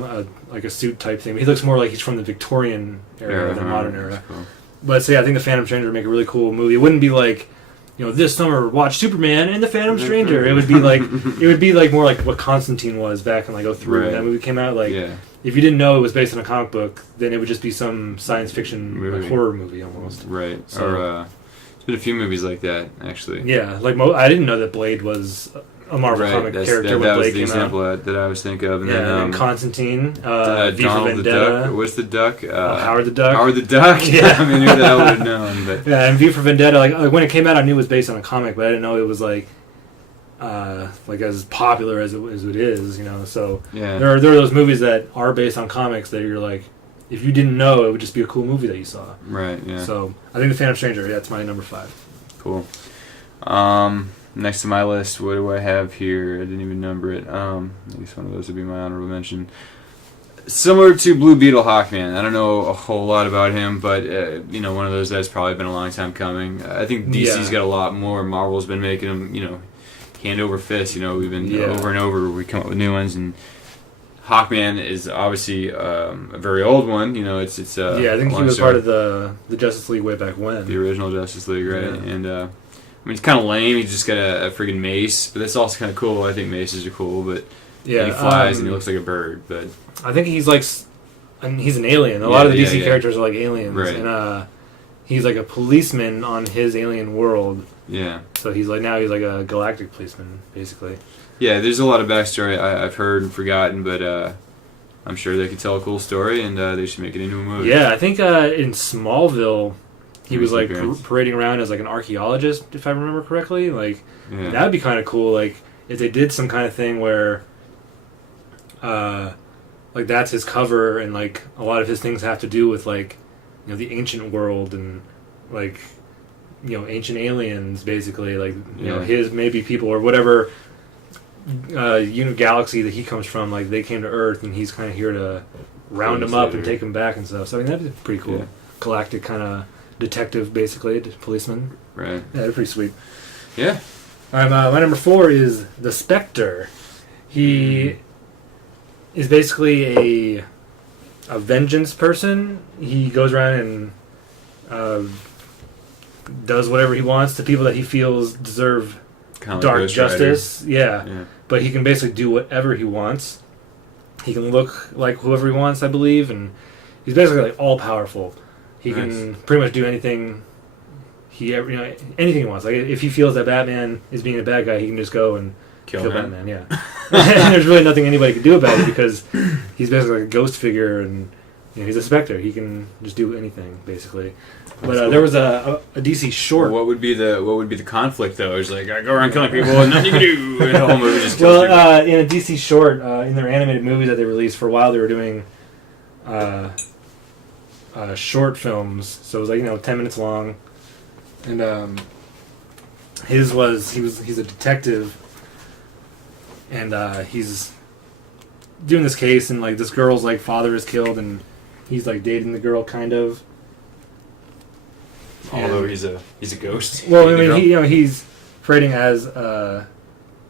like a suit type thing. But he looks more like he's from the Victorian era than modern era. Cool. But so yeah, I think the Phantom Stranger would make a really cool movie. It wouldn't be like, this summer watch Superman and the Phantom Stranger. It would be like more like what Constantine was back in like 2003 when that movie came out. Like. Yeah. If you didn't know it was based on a comic book, then it would just be some science fiction like, horror movie almost. Right. So, or there's been a few movies like that actually. Yeah, like I didn't know that Blade was a Marvel comic character. That was the example that I was thinking of. And then Constantine, V for Donald Vendetta. The Duck. What's the duck? Howard the Duck. Howard the Duck. Yeah, I mean, who the hell would have known? But. Yeah, and V for Vendetta. Like when it came out, I knew it was based on a comic, but I didn't know it was like as popular as it is, So there are those movies that are based on comics that you're like, if you didn't know, it would just be a cool movie that you saw. Right. Yeah. So I think The Phantom Stranger. That's my number 5. Cool. Next to my list, what do I have here? I didn't even number it. I guess one of those would be my honorable mention. Similar to Blue Beetle Hawkman. I don't know a whole lot about him, but one of those that's probably been a long time coming. I think DC's got a lot more. Marvel's been making them, hand over fist. We've been over and over. We come up with new ones, and Hawkman is obviously a very old one. It's I think he was part of the Justice League way back when. The original Justice League, right? Yeah. And I mean, it's kind of lame. He's just got a friggin' mace, but that's also kind of cool. I think maces are cool, but he flies and he looks like a bird. But I think he's like, he's an alien. A lot of the DC characters are like aliens, right? And he's like a policeman on his alien world. Yeah. So he's like a galactic policeman, basically. Yeah, there's a lot of backstory I've heard and forgotten, but I'm sure they could tell a cool story, and they should make it into a movie. Yeah, I think in Smallville, he was like parading around as like an archaeologist, if I remember correctly. Like that would be kind of cool. Like if they did some kind of thing where, like that's his cover, and like a lot of his things have to do with like, the ancient world and like. Ancient aliens, basically, like his maybe people or whatever galaxy that he comes from, like they came to Earth and he's kind of here to round them up and take them back and stuff. So I mean that'd be pretty cool. Galactic kind of detective, basically, policeman. Right. Yeah, they're pretty sweet. Yeah. My number 4 is the Spectre. He is basically a vengeance person. He goes around and does whatever he wants to people that he feels deserve dark justice. Yeah. But he can basically do whatever he wants. He can look like whoever he wants, I believe, and he's basically like all powerful. He can pretty much do anything anything he wants. Like if he feels that Batman is being a bad guy, he can just go and kill Batman. Yeah. And there's really nothing anybody can do about it because he's basically like a ghost figure, and he's a Spectre. He can just do anything basically. But there was a DC short. What would be the conflict though? It's like I go around killing people and nothing you can do. And the whole movie just kills people. In a DC short, in their animated movie that they released for a while, they were doing short films. So it was like 10 minutes long, and he's a detective, and he's doing this case, and like this girl's like father is killed, and he's like dating the girl kind of. Although he's a ghost. Well, I mean, he's parading as a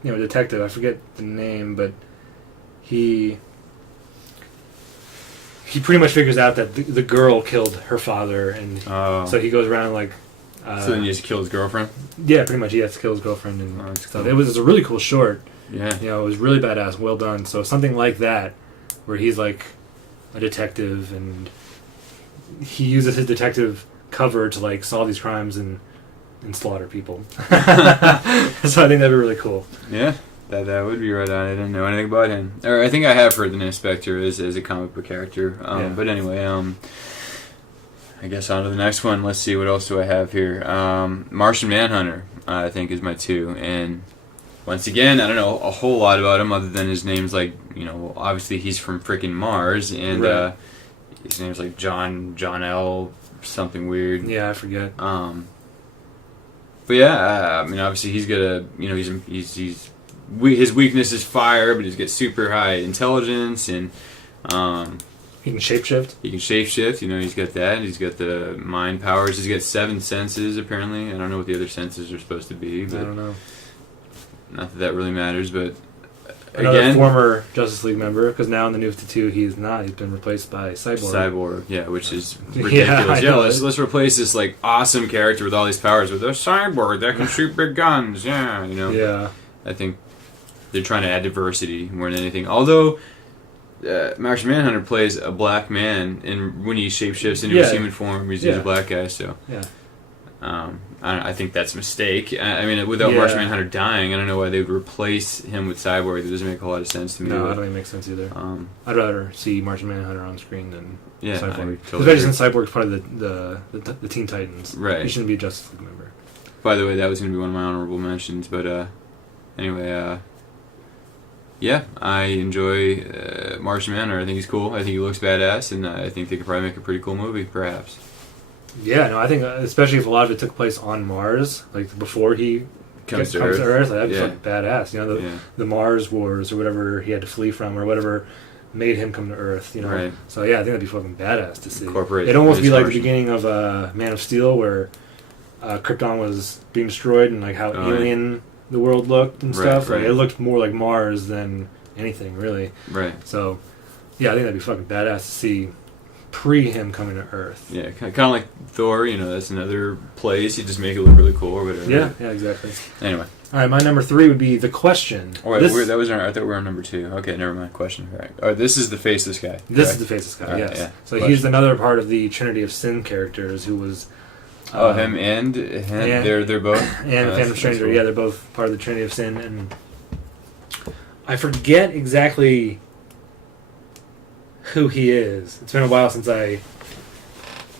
detective. I forget the name, but he pretty much figures out that the girl killed her father, and so he goes around like. So then he just killed his girlfriend. Yeah, pretty much. He has to kill his girlfriend, and stuff. Cool. It was a really cool short. Yeah. It was really badass. Well done. So something like that, where he's like a detective, and he uses his detective cover to like solve these crimes and slaughter people. So I think that'd be really cool. Yeah, that would be right on. I didn't know anything about him. Or I think I have heard the name Spectre as a comic book character. But anyway, I guess on to the next one. Let's see, what else do I have here? Martian Manhunter, I think, is my 2. And once again, I don't know a whole lot about him other than his name's like, obviously he's from frickin' Mars, and his name's like John L. something weird. Yeah, I forget. But yeah, I mean, obviously he's got a, his weakness is fire, but he's got super high intelligence, and He can shapeshift. He can shapeshift. He's got that. He's got the mind powers. He's got 7 senses, apparently. I don't know what the other senses are supposed to be. But I don't know. Not that really matters, but... Another former Justice League member, because now in the New 52 he's not. He's been replaced by Cyborg. Cyborg, yeah, which is ridiculous. Let's replace this like awesome character with all these powers with a cyborg that can shoot big guns. Yeah, Yeah. I think they're trying to add diversity more than anything. Although Martian Manhunter plays a black man, and when he shapeshifts into his human form, he's a black guy. So yeah. I think that's a mistake. I mean, without Martian Manhunter dying, I don't know why they would replace him with Cyborg. That doesn't make a lot of sense to me. No, I don't think it makes sense either. I'd rather see Martian Manhunter on screen than Cyborg. Totally especially since Cyborg's part of the Teen Titans. Right. He shouldn't be a Justice League member. By the way, that was going to be one of my honorable mentions. But anyway, yeah, I enjoy Martian Manhunter. I think he's cool. I think he looks badass, and I think they could probably make a pretty cool movie, perhaps. Yeah, no, I think especially if a lot of it took place on Mars, like before he comes to Earth, that'd be fucking badass. The Mars Wars or whatever he had to flee from or whatever made him come to Earth. Right. So yeah, I think that'd be fucking badass to see. Incorporate. It'd almost be like the beginning of Man of Steel, where Krypton was being destroyed and like how alien the world looked and stuff. Right. Like, it looked more like Mars than anything really. Right. So yeah, I think that'd be fucking badass to see. Pre him coming to Earth. Yeah, kind of like Thor, that's another place. You just make it look really cool or whatever. Yeah, exactly. Anyway. All right, my number 3 would be The Question. Oh, wait, that was I thought we were on number 2. Okay, never mind. Question. All right. Oh, this is the Faceless guy. This is the Faceless guy, yes. Yeah. So question. He's another part of the Trinity of Sin characters who was... him and they're both? And Phantom Stranger, cool. Yeah, they're both part of the Trinity of Sin. And I forget exactly... who he is. It's been a while since I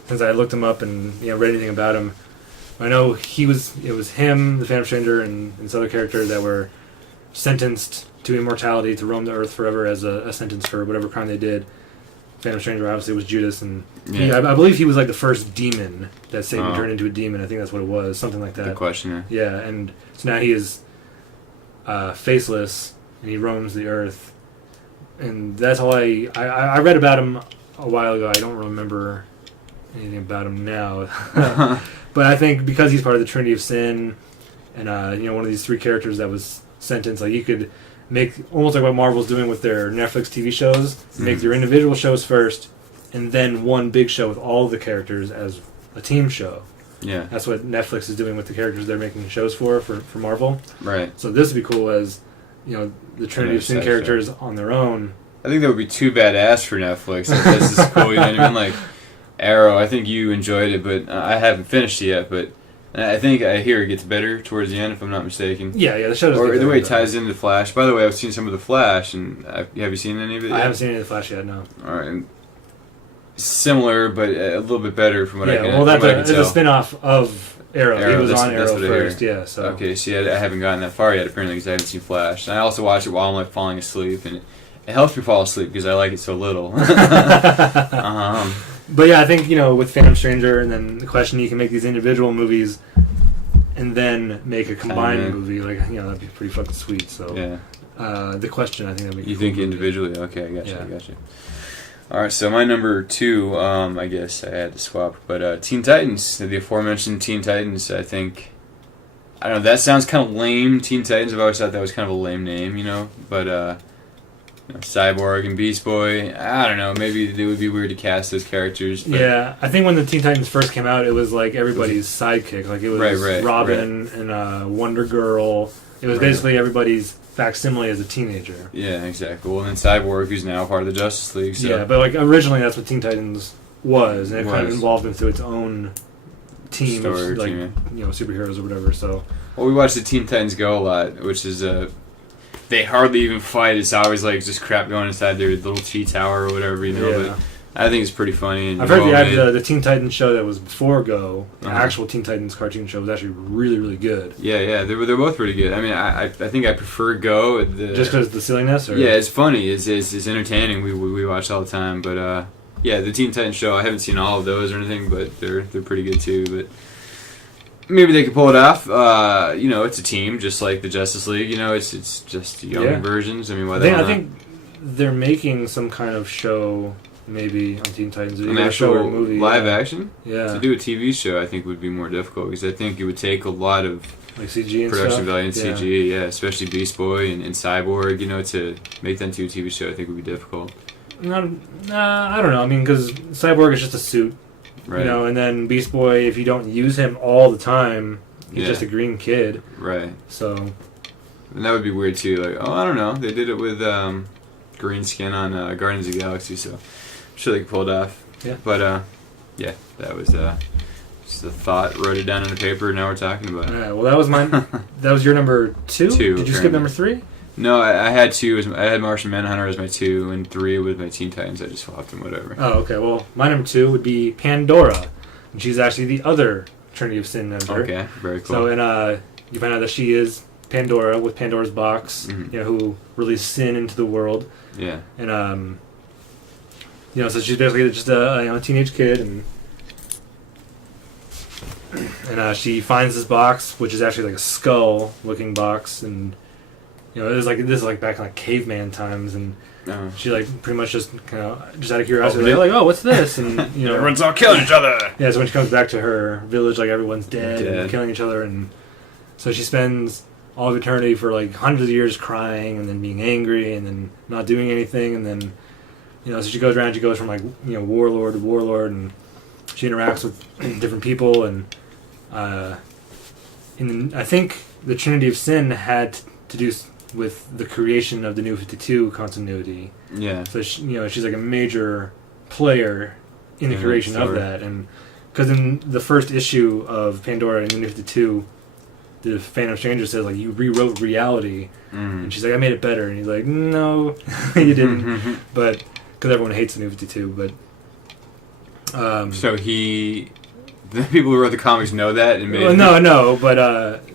looked him up and read anything about him. I know it was him, the Phantom Stranger, and this other character that were sentenced to immortality to roam the earth forever as a sentence for whatever crime they did. Phantom Stranger obviously was Judas, and I believe he was like the first demon that Satan turned into a demon. I think that's what it was, something like that. The Questioner. Yeah, and so now he is faceless and he roams the earth. And that's all I read about him a while ago. I don't remember anything about him now. But I think because he's part of the Trinity of Sin and one of these 3 characters that was sentenced, like you could make almost like what Marvel's doing with their Netflix TV shows, make their individual shows first and then one big show with all the characters as a team show. Yeah. That's what Netflix is doing with the characters they're making shows for Marvel. Right. So this would be cool as the Trinity of Sin characters on their own. I think that would be too badass for Netflix. This is cool. You know what I mean? Like Arrow, I think you enjoyed it, but I haven't finished it yet. But I think I hear it gets better towards the end, if I'm not mistaken. Yeah, the show does. Or the way it ties into Flash. By the way, I've seen some of the Flash, and have you seen any of it yet? I haven't seen any of the Flash yet. No. All right. Similar, but a little bit better from what I can. Yeah, well, that's a spin-off of Arrow. He was on Arrow first, yeah. So okay, see, I haven't gotten that far yet, apparently, because I haven't seen Flash. And I also watch it while I'm falling asleep, and it helps me fall asleep because I like it so little. But yeah, I think with Phantom Stranger and then The Question, you can make these individual movies and then make a combined movie. Like that'd be pretty fucking sweet. So yeah, The Question, I think that'd be. You think individually? Okay, I got you. All right, so my number 2, I guess I had to swap, but Teen Titans, the aforementioned Teen Titans. I think, I don't know, that sounds kind of lame. Teen Titans, I've always thought that was kind of a lame name, but Cyborg and Beast Boy, I don't know, maybe it would be weird to cast those characters. But yeah, I think when the Teen Titans first came out, it was like everybody's sidekick. Like it was Robin and Wonder Girl. It was basically everybody's facsimile as a teenager. Yeah, exactly. Well, and then Cyborg, who's now part of the Justice League. So. Yeah, but like originally that's what Teen Titans was, and it kind of evolved into its own team of superheroes or whatever. So. Well, we watch the Teen Titans Go a lot, which is they hardly even fight. It's always like just crap going inside their little chi tower or whatever, But I think it's pretty funny. And I've heard the Teen Titans show that was before Go, the actual Teen Titans cartoon show, was actually really, really good. Yeah, they're both pretty good. I mean, I think I prefer Go. Just because of the silliness? Or? Yeah, it's funny. It's entertaining. We watch all the time. But yeah, the Teen Titans show, I haven't seen all of those or anything, but they're pretty good too. But maybe they could pull it off. It's a team, just like the Justice League. It's just young versions. I mean, why I think they're making some kind of show maybe on Teen Titans. An actual movie, live action? Yeah. To do a TV show, I think would be more difficult because I think it would take a lot of like CG and production stuff? value and CG, yeah, especially Beast Boy and Cyborg. You know, to make that into a TV show, I think would be difficult. I don't know. I mean, because Cyborg is just a suit, right? You know, and then Beast Boy, if you don't use him all the time, he's just a green kid, right? So, and that would be weird too. Like, oh, I don't know. They did it with green skin on Guardians of the Galaxy, so I'm sure they could pull it off. Yeah. But yeah, that was just a thought. Wrote it down on a paper. Now we're talking about it. All right. Well, that was mine. That was your number 2. Did you skip number 3? No, I had 2. I had Martian Manhunter as my 2, and 3 with my Teen Titans. I just swapped them, whatever. Oh, okay. Well, my number 2 would be Pandora, and she's actually the other Trinity of Sin member. Okay, very cool. So, and you find out that she is Pandora with Pandora's box, you know, who released sin into the world. Yeah. And you know, so she's basically just a teenage kid, and she finds this box, which is actually like a skull-looking box, and you know, this is like back in like caveman times, and she like pretty much just kind of just out of curiosity, like, oh, what's this? And you know, everyone's all killing each other. Yeah, so when she comes back to her village, like everyone's dead. And killing each other, and so she spends all of eternity for like hundreds of years crying, and then being angry, and then not doing anything, and then you know, so she goes around. She goes from like, you know, warlord to warlord, and she interacts with different people, and I think the Trinity of Sin had to do with the creation of the New 52 continuity. Yeah. So she, you know, she's like a major player in the creation of that, and because in the first issue of Pandora in the New 52, the Phantom Stranger says like, you rewrote reality, and she's like, I made it better, and he's like, no, you didn't, but because everyone hates the New 52, but so the people who wrote the comics know that and made no, but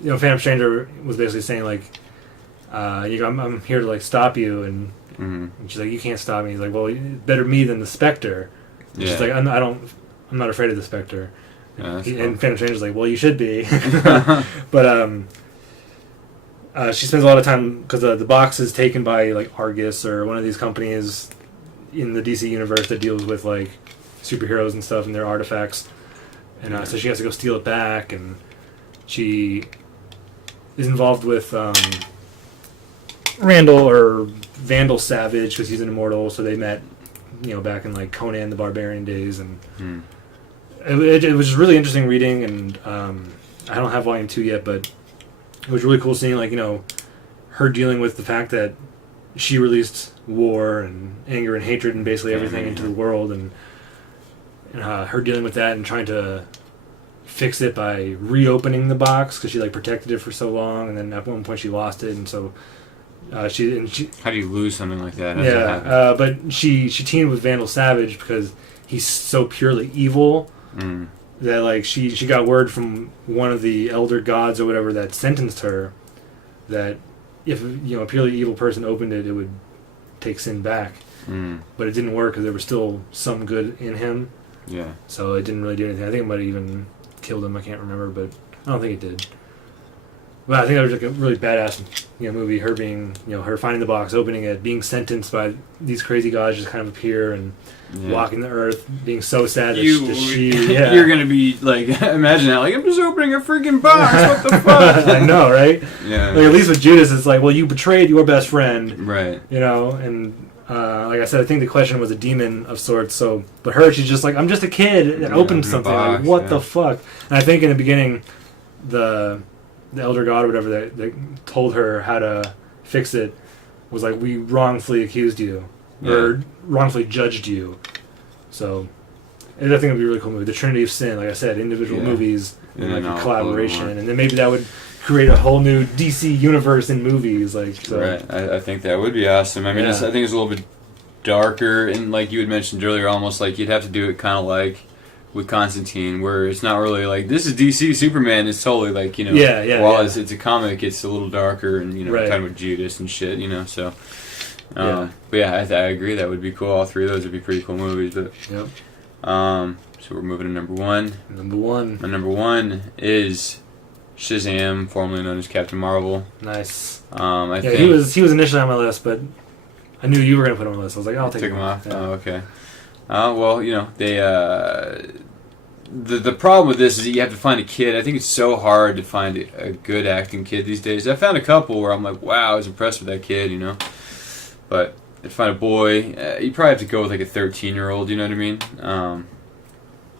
you know, Phantom Stranger was basically saying like, you know, I'm here to like stop you, and she's like, you can't stop me. He's like, well, better me than the Spectre. And she's like, I'm not afraid of the Spectre. And Phantom Stranger's like, well, you should be. But she spends a lot of time because the box is taken by like Argus or one of these companies in the DC universe that deals with like superheroes and stuff and their artifacts, and so she has to go steal it back, and she is involved with Randall or Vandal Savage because he's an immortal, so they met, you know, back in like Conan the Barbarian days, and it was really interesting reading, and I don't have volume 2 yet, but it was really cool seeing like, you know, her dealing with the fact that she released war and anger and hatred and basically everything into the world, and her dealing with that and trying to fix it by reopening the box because she like protected it for so long, and then at one point she lost it, and so she how do you lose something like that? But she teamed with Vandal Savage because he's so purely evil that like she got word from one of the elder gods or whatever that sentenced her that if, you know, a purely evil person opened it, it would take sin back. But it didn't work because there was still some good in him. Yeah. So it didn't really do anything. I think it might have even killed him. I can't remember, but I don't think it did. But I think that was like a really badass, you know, movie. Her being, you know, her finding the box, opening it, being sentenced by these crazy gods just kind of appear and walking the earth, being so sad that you're gonna be like, imagine that, like, I'm just opening a freaking box. What the fuck? I know, right? Yeah. Like, at least with Judas, it's like, well, you betrayed your best friend, right? You know, and like I said, I think the question was a demon of sorts. So, but her, she's just like, I'm just a kid that opened something. Box, like, what the fuck? And I think in the beginning, the elder god or whatever that told her how to fix it was like, we wrongfully accused you or wrongfully judged you. So I think it would be a really cool movie. The Trinity of Sin, like I said, individual movies and like a collaboration, and then maybe that would create a whole new DC universe in movies. Like, so. Right, I think that would be awesome. I mean, I think it's a little bit darker, and like you had mentioned earlier, almost like you'd have to do it kind of like with Constantine, where it's not really like, this is DC Superman. It's totally like, you know, while it's a comic, it's a little darker, and, you know, talking about Judas and shit, you know, so. But yeah, I agree, that would be cool. All three of those would be pretty cool movies. But so we're moving to number 1. My number 1 is Shazam, formerly known as Captain Marvel. Nice. I think he was initially on my list, but I knew you were gonna put him on the list. I was like, I'll take him off. Yeah. Oh, okay. Well, you know, they the problem with this is that you have to find a kid. I think it's so hard to find a good acting kid these days. I found a couple where I'm like, wow, I was impressed with that kid, you know. But to find a boy, you probably have to go with like a 13-year-old. You know what I mean?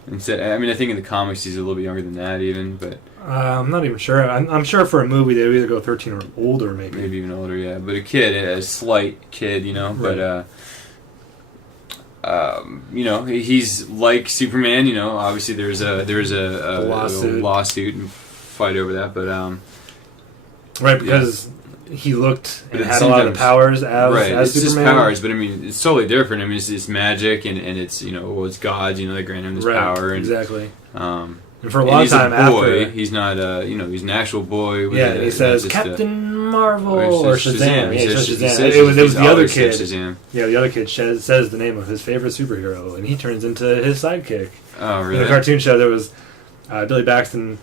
Instead, I mean, I think in the comics he's a little bit younger than that, even. But I'm not even sure. I'm sure for a movie they would either go 13 or older, maybe. Maybe even older, yeah. But a kid, a slight kid, you know. Right. But you know, he's like Superman. You know, obviously there's a lawsuit and fight over that. But right, because he looked and had a lot of powers as it's Superman. just powers, but I mean, it's totally different. I mean, it's magic and it's, you know, well, it's gods, you know, that grant him this power. And, exactly. And for a long time boy, after, he's not, you know, he's an actual boy. Yeah, he says Captain Marvel or Shazam. He says Shazam. It was the other kid. Shazam. Yeah, the other kid says the name of his favorite superhero, and he turns into his sidekick. Oh, really? In the cartoon show, there was Billy Baxton,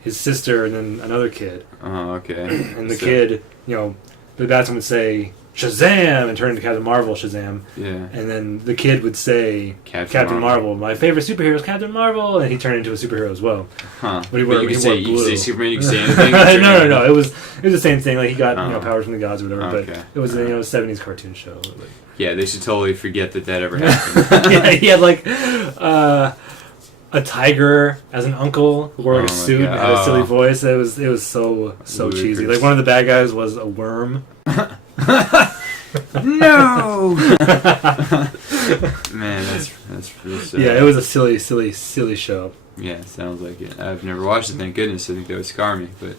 his sister, and then another kid. Oh, okay. And the kid, you know, Billy Batson would say Shazam and turn into Captain Marvel Shazam. Yeah. And then the kid would say Captain Marvel. My favorite superhero is Captain Marvel, and he turned into a superhero as well. Huh. But you could say Superman, you could say anything. no. It was the same thing. Like he got you know, powers from the gods or whatever. Okay. But it was you know, a 70s cartoon show. Like, yeah, they should totally forget that ever happened. yeah, he had like a tiger as an uncle who wore like a suit and had a silly voice. It was so cheesy. Like one of the bad guys was a worm. No. Man, that's really sad. Yeah, it was a silly show. Yeah, it sounds like it. I've never watched it. Thank goodness. I think that would scar me, but.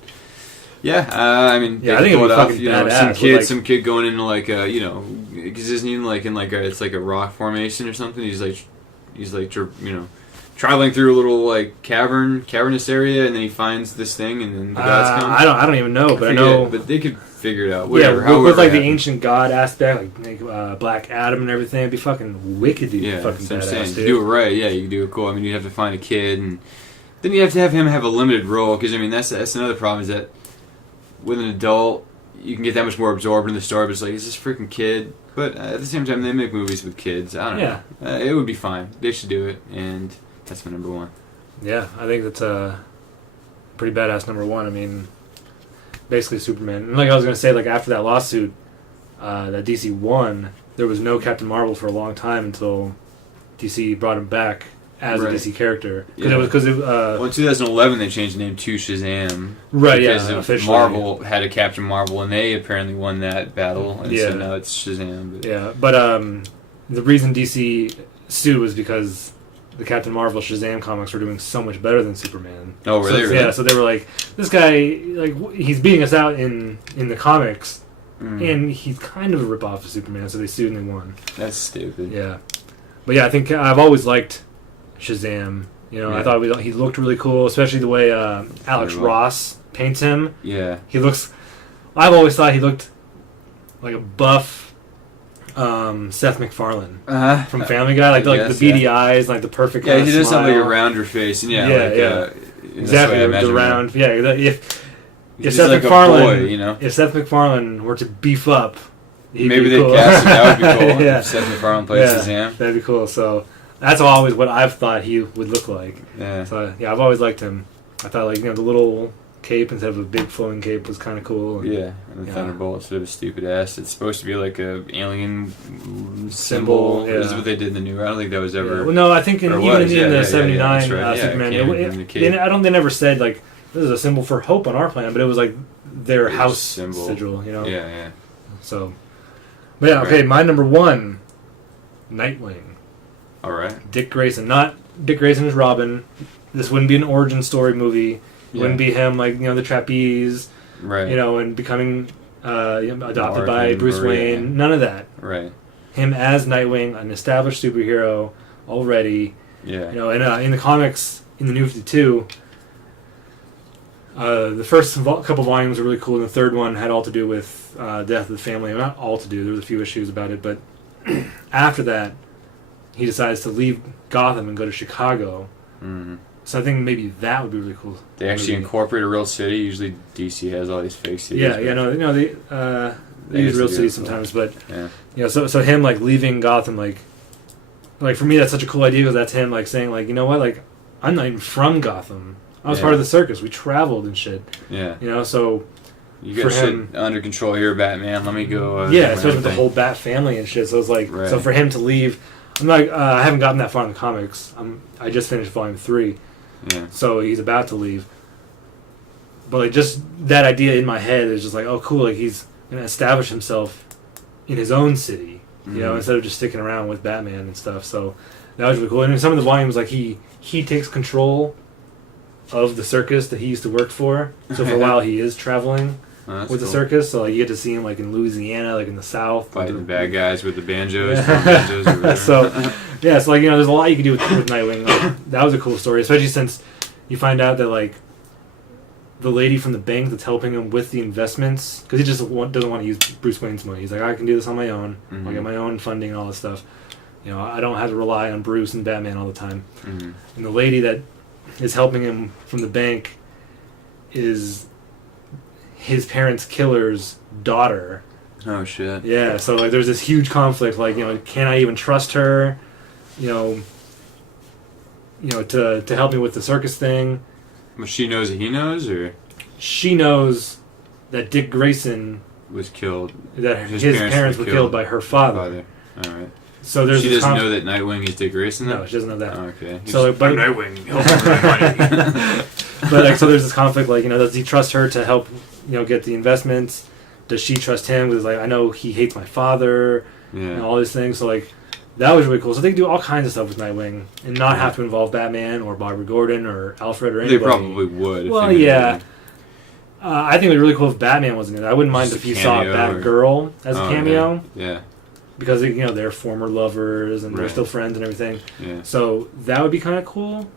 Yeah, I mean, yeah, I think it would fucking you know, badass. Some kid going into like a, you know, because isn't he like in like it's like a rock formation or something? He's like, you know, traveling through a little like cavernous area, and then he finds this thing, and then the gods come. I don't even know, but I know. But they could figure it out. Whatever. Yeah, with like the ancient god aspect, like Black Adam and everything, it'd be fucking wicked. Yeah, fucking badass, dude. Do it right. Yeah, you can do it cool. I mean, you'd have to find a kid, and then you have to have him have a limited role. Because I mean, that's another problem is that with an adult, you can get that much more absorbed in the story. But it's like, it's this freaking kid. But at the same time, they make movies with kids. I don't know. It would be fine. They should do it, and that's my number one. Yeah, I think that's a pretty badass number one. I mean, basically Superman. And like I was going to say, like after that lawsuit that DC won, there was no Captain Marvel for a long time until DC brought him back as a DC character. Because well, in 2011 they changed the name to Shazam. Right, because officially. Marvel had a Captain Marvel, and they apparently won that battle. And so now it's Shazam. But. Yeah, but the reason DC sued was because the Captain Marvel Shazam comics were doing so much better than Superman. Oh, really? So, yeah, so they were like, this guy, like, he's beating us out in the comics, and he's kind of a ripoff of Superman, so they sued and they won. That's stupid. Yeah. But yeah, I think I've always liked Shazam. You know, I thought he looked really cool, especially the way Alex Ross paints him. Yeah. I've always thought he looked like a buff Seth MacFarlane from Family Guy, like the beady eyes, like the perfect. Yeah, he does smile. have like a rounder face, and exactly the round. Yeah, if Seth like MacFarlane, boy, you know, if Seth MacFarlane were to beef up, maybe they'd cast him. That would be cool. Yeah. If Seth MacFarlane plays Shazam. That'd be cool. So that's always what I've thought he would look like. Yeah. So yeah, I've always liked him. I thought like the little cape instead of a big flowing cape was kind of cool. And the Thunderbolt instead of a stupid ass. It's supposed to be like a alien symbol. Yeah. This is what they did in the new. I don't think that was ever. Yeah. Well, no, I think even in the '79 Superman, they never said like this is a symbol for hope on our planet, but it was like their house sigil. You know. Yeah. So, but yeah, okay. My number one, Nightwing. All right. Dick Grayson, not Dick Grayson as Robin. This wouldn't be an origin story movie. It wouldn't be him like the trapeze, right? And becoming adopted by Bruce Wayne. None of that. Right. Him as Nightwing, an established superhero already. Yeah. And in the comics, in the New 52, the first couple volumes were really cool, and the third one had all to do with death of the family. Not all to do. There was a few issues about it, but after that, he decides to leave Gotham and go to Chicago. Mm-hmm. So I think maybe that would be really cool. They actually incorporate a real city. Usually DC has all these fake cities. They use real cities sometimes, but so him like leaving Gotham, like like for me, that's such a cool idea because that's him like saying like, you know what, like I'm not even from Gotham. I was part of the circus. We traveled and shit. Yeah. You know, so you got shit under control here, Batman. Let me go. Yeah, especially with the whole Bat family and shit. So it's like, so for him to leave, I'm like, I haven't gotten that far in the comics. I just finished volume 3. Yeah. So he's about to leave. But like just that idea in my head is just like, oh cool, like he's gonna establish himself in his own city. You know, instead of just sticking around with Batman and stuff. So that was really cool. And in some of the volumes, like he takes control of the circus that he used to work for. So for a while, he is traveling with the circus. So like, you get to see him like in Louisiana, like in the South, fighting the bad guys with the banjos. banjos so yeah, so like there's a lot you can do with Nightwing. Like, that was a cool story, especially since you find out that like the lady from the bank that's helping him with the investments, because he just doesn't want to use Bruce Wayne's money. He's like, I can do this on my own. I'll get my own funding and all this stuff. You know, I don't have to rely on Bruce and Batman all the time. And the lady that is helping him from the bank is his parents' killer's daughter. Oh shit. Yeah, so like there's this huge conflict. Like, you know, can I even trust her? You know, to help me with the circus thing. Well, she knows that he knows, or she knows that Dick Grayson was killed. That his parents were killed by her father. All right. So there's she doesn't know that Nightwing is Dick Grayson. No, she doesn't know that. Oh, okay. So, but Nightwing. But like, so there's this conflict. Like, you know, does he trust her to help, you know, get the investments? Does she trust him? Because like, I know he hates my father. And all these things. So like, that was really cool. So they can do all kinds of stuff with Nightwing and not have to involve Batman or Barbara Gordon or Alfred or anybody. They probably would. Well, yeah. I think it would be really cool if Batman wasn't in it. I wouldn't mind if you saw Batgirl as a cameo. Yeah. Because, you know, they're former lovers and they're still friends and everything. Yeah. So that would be kind of cool.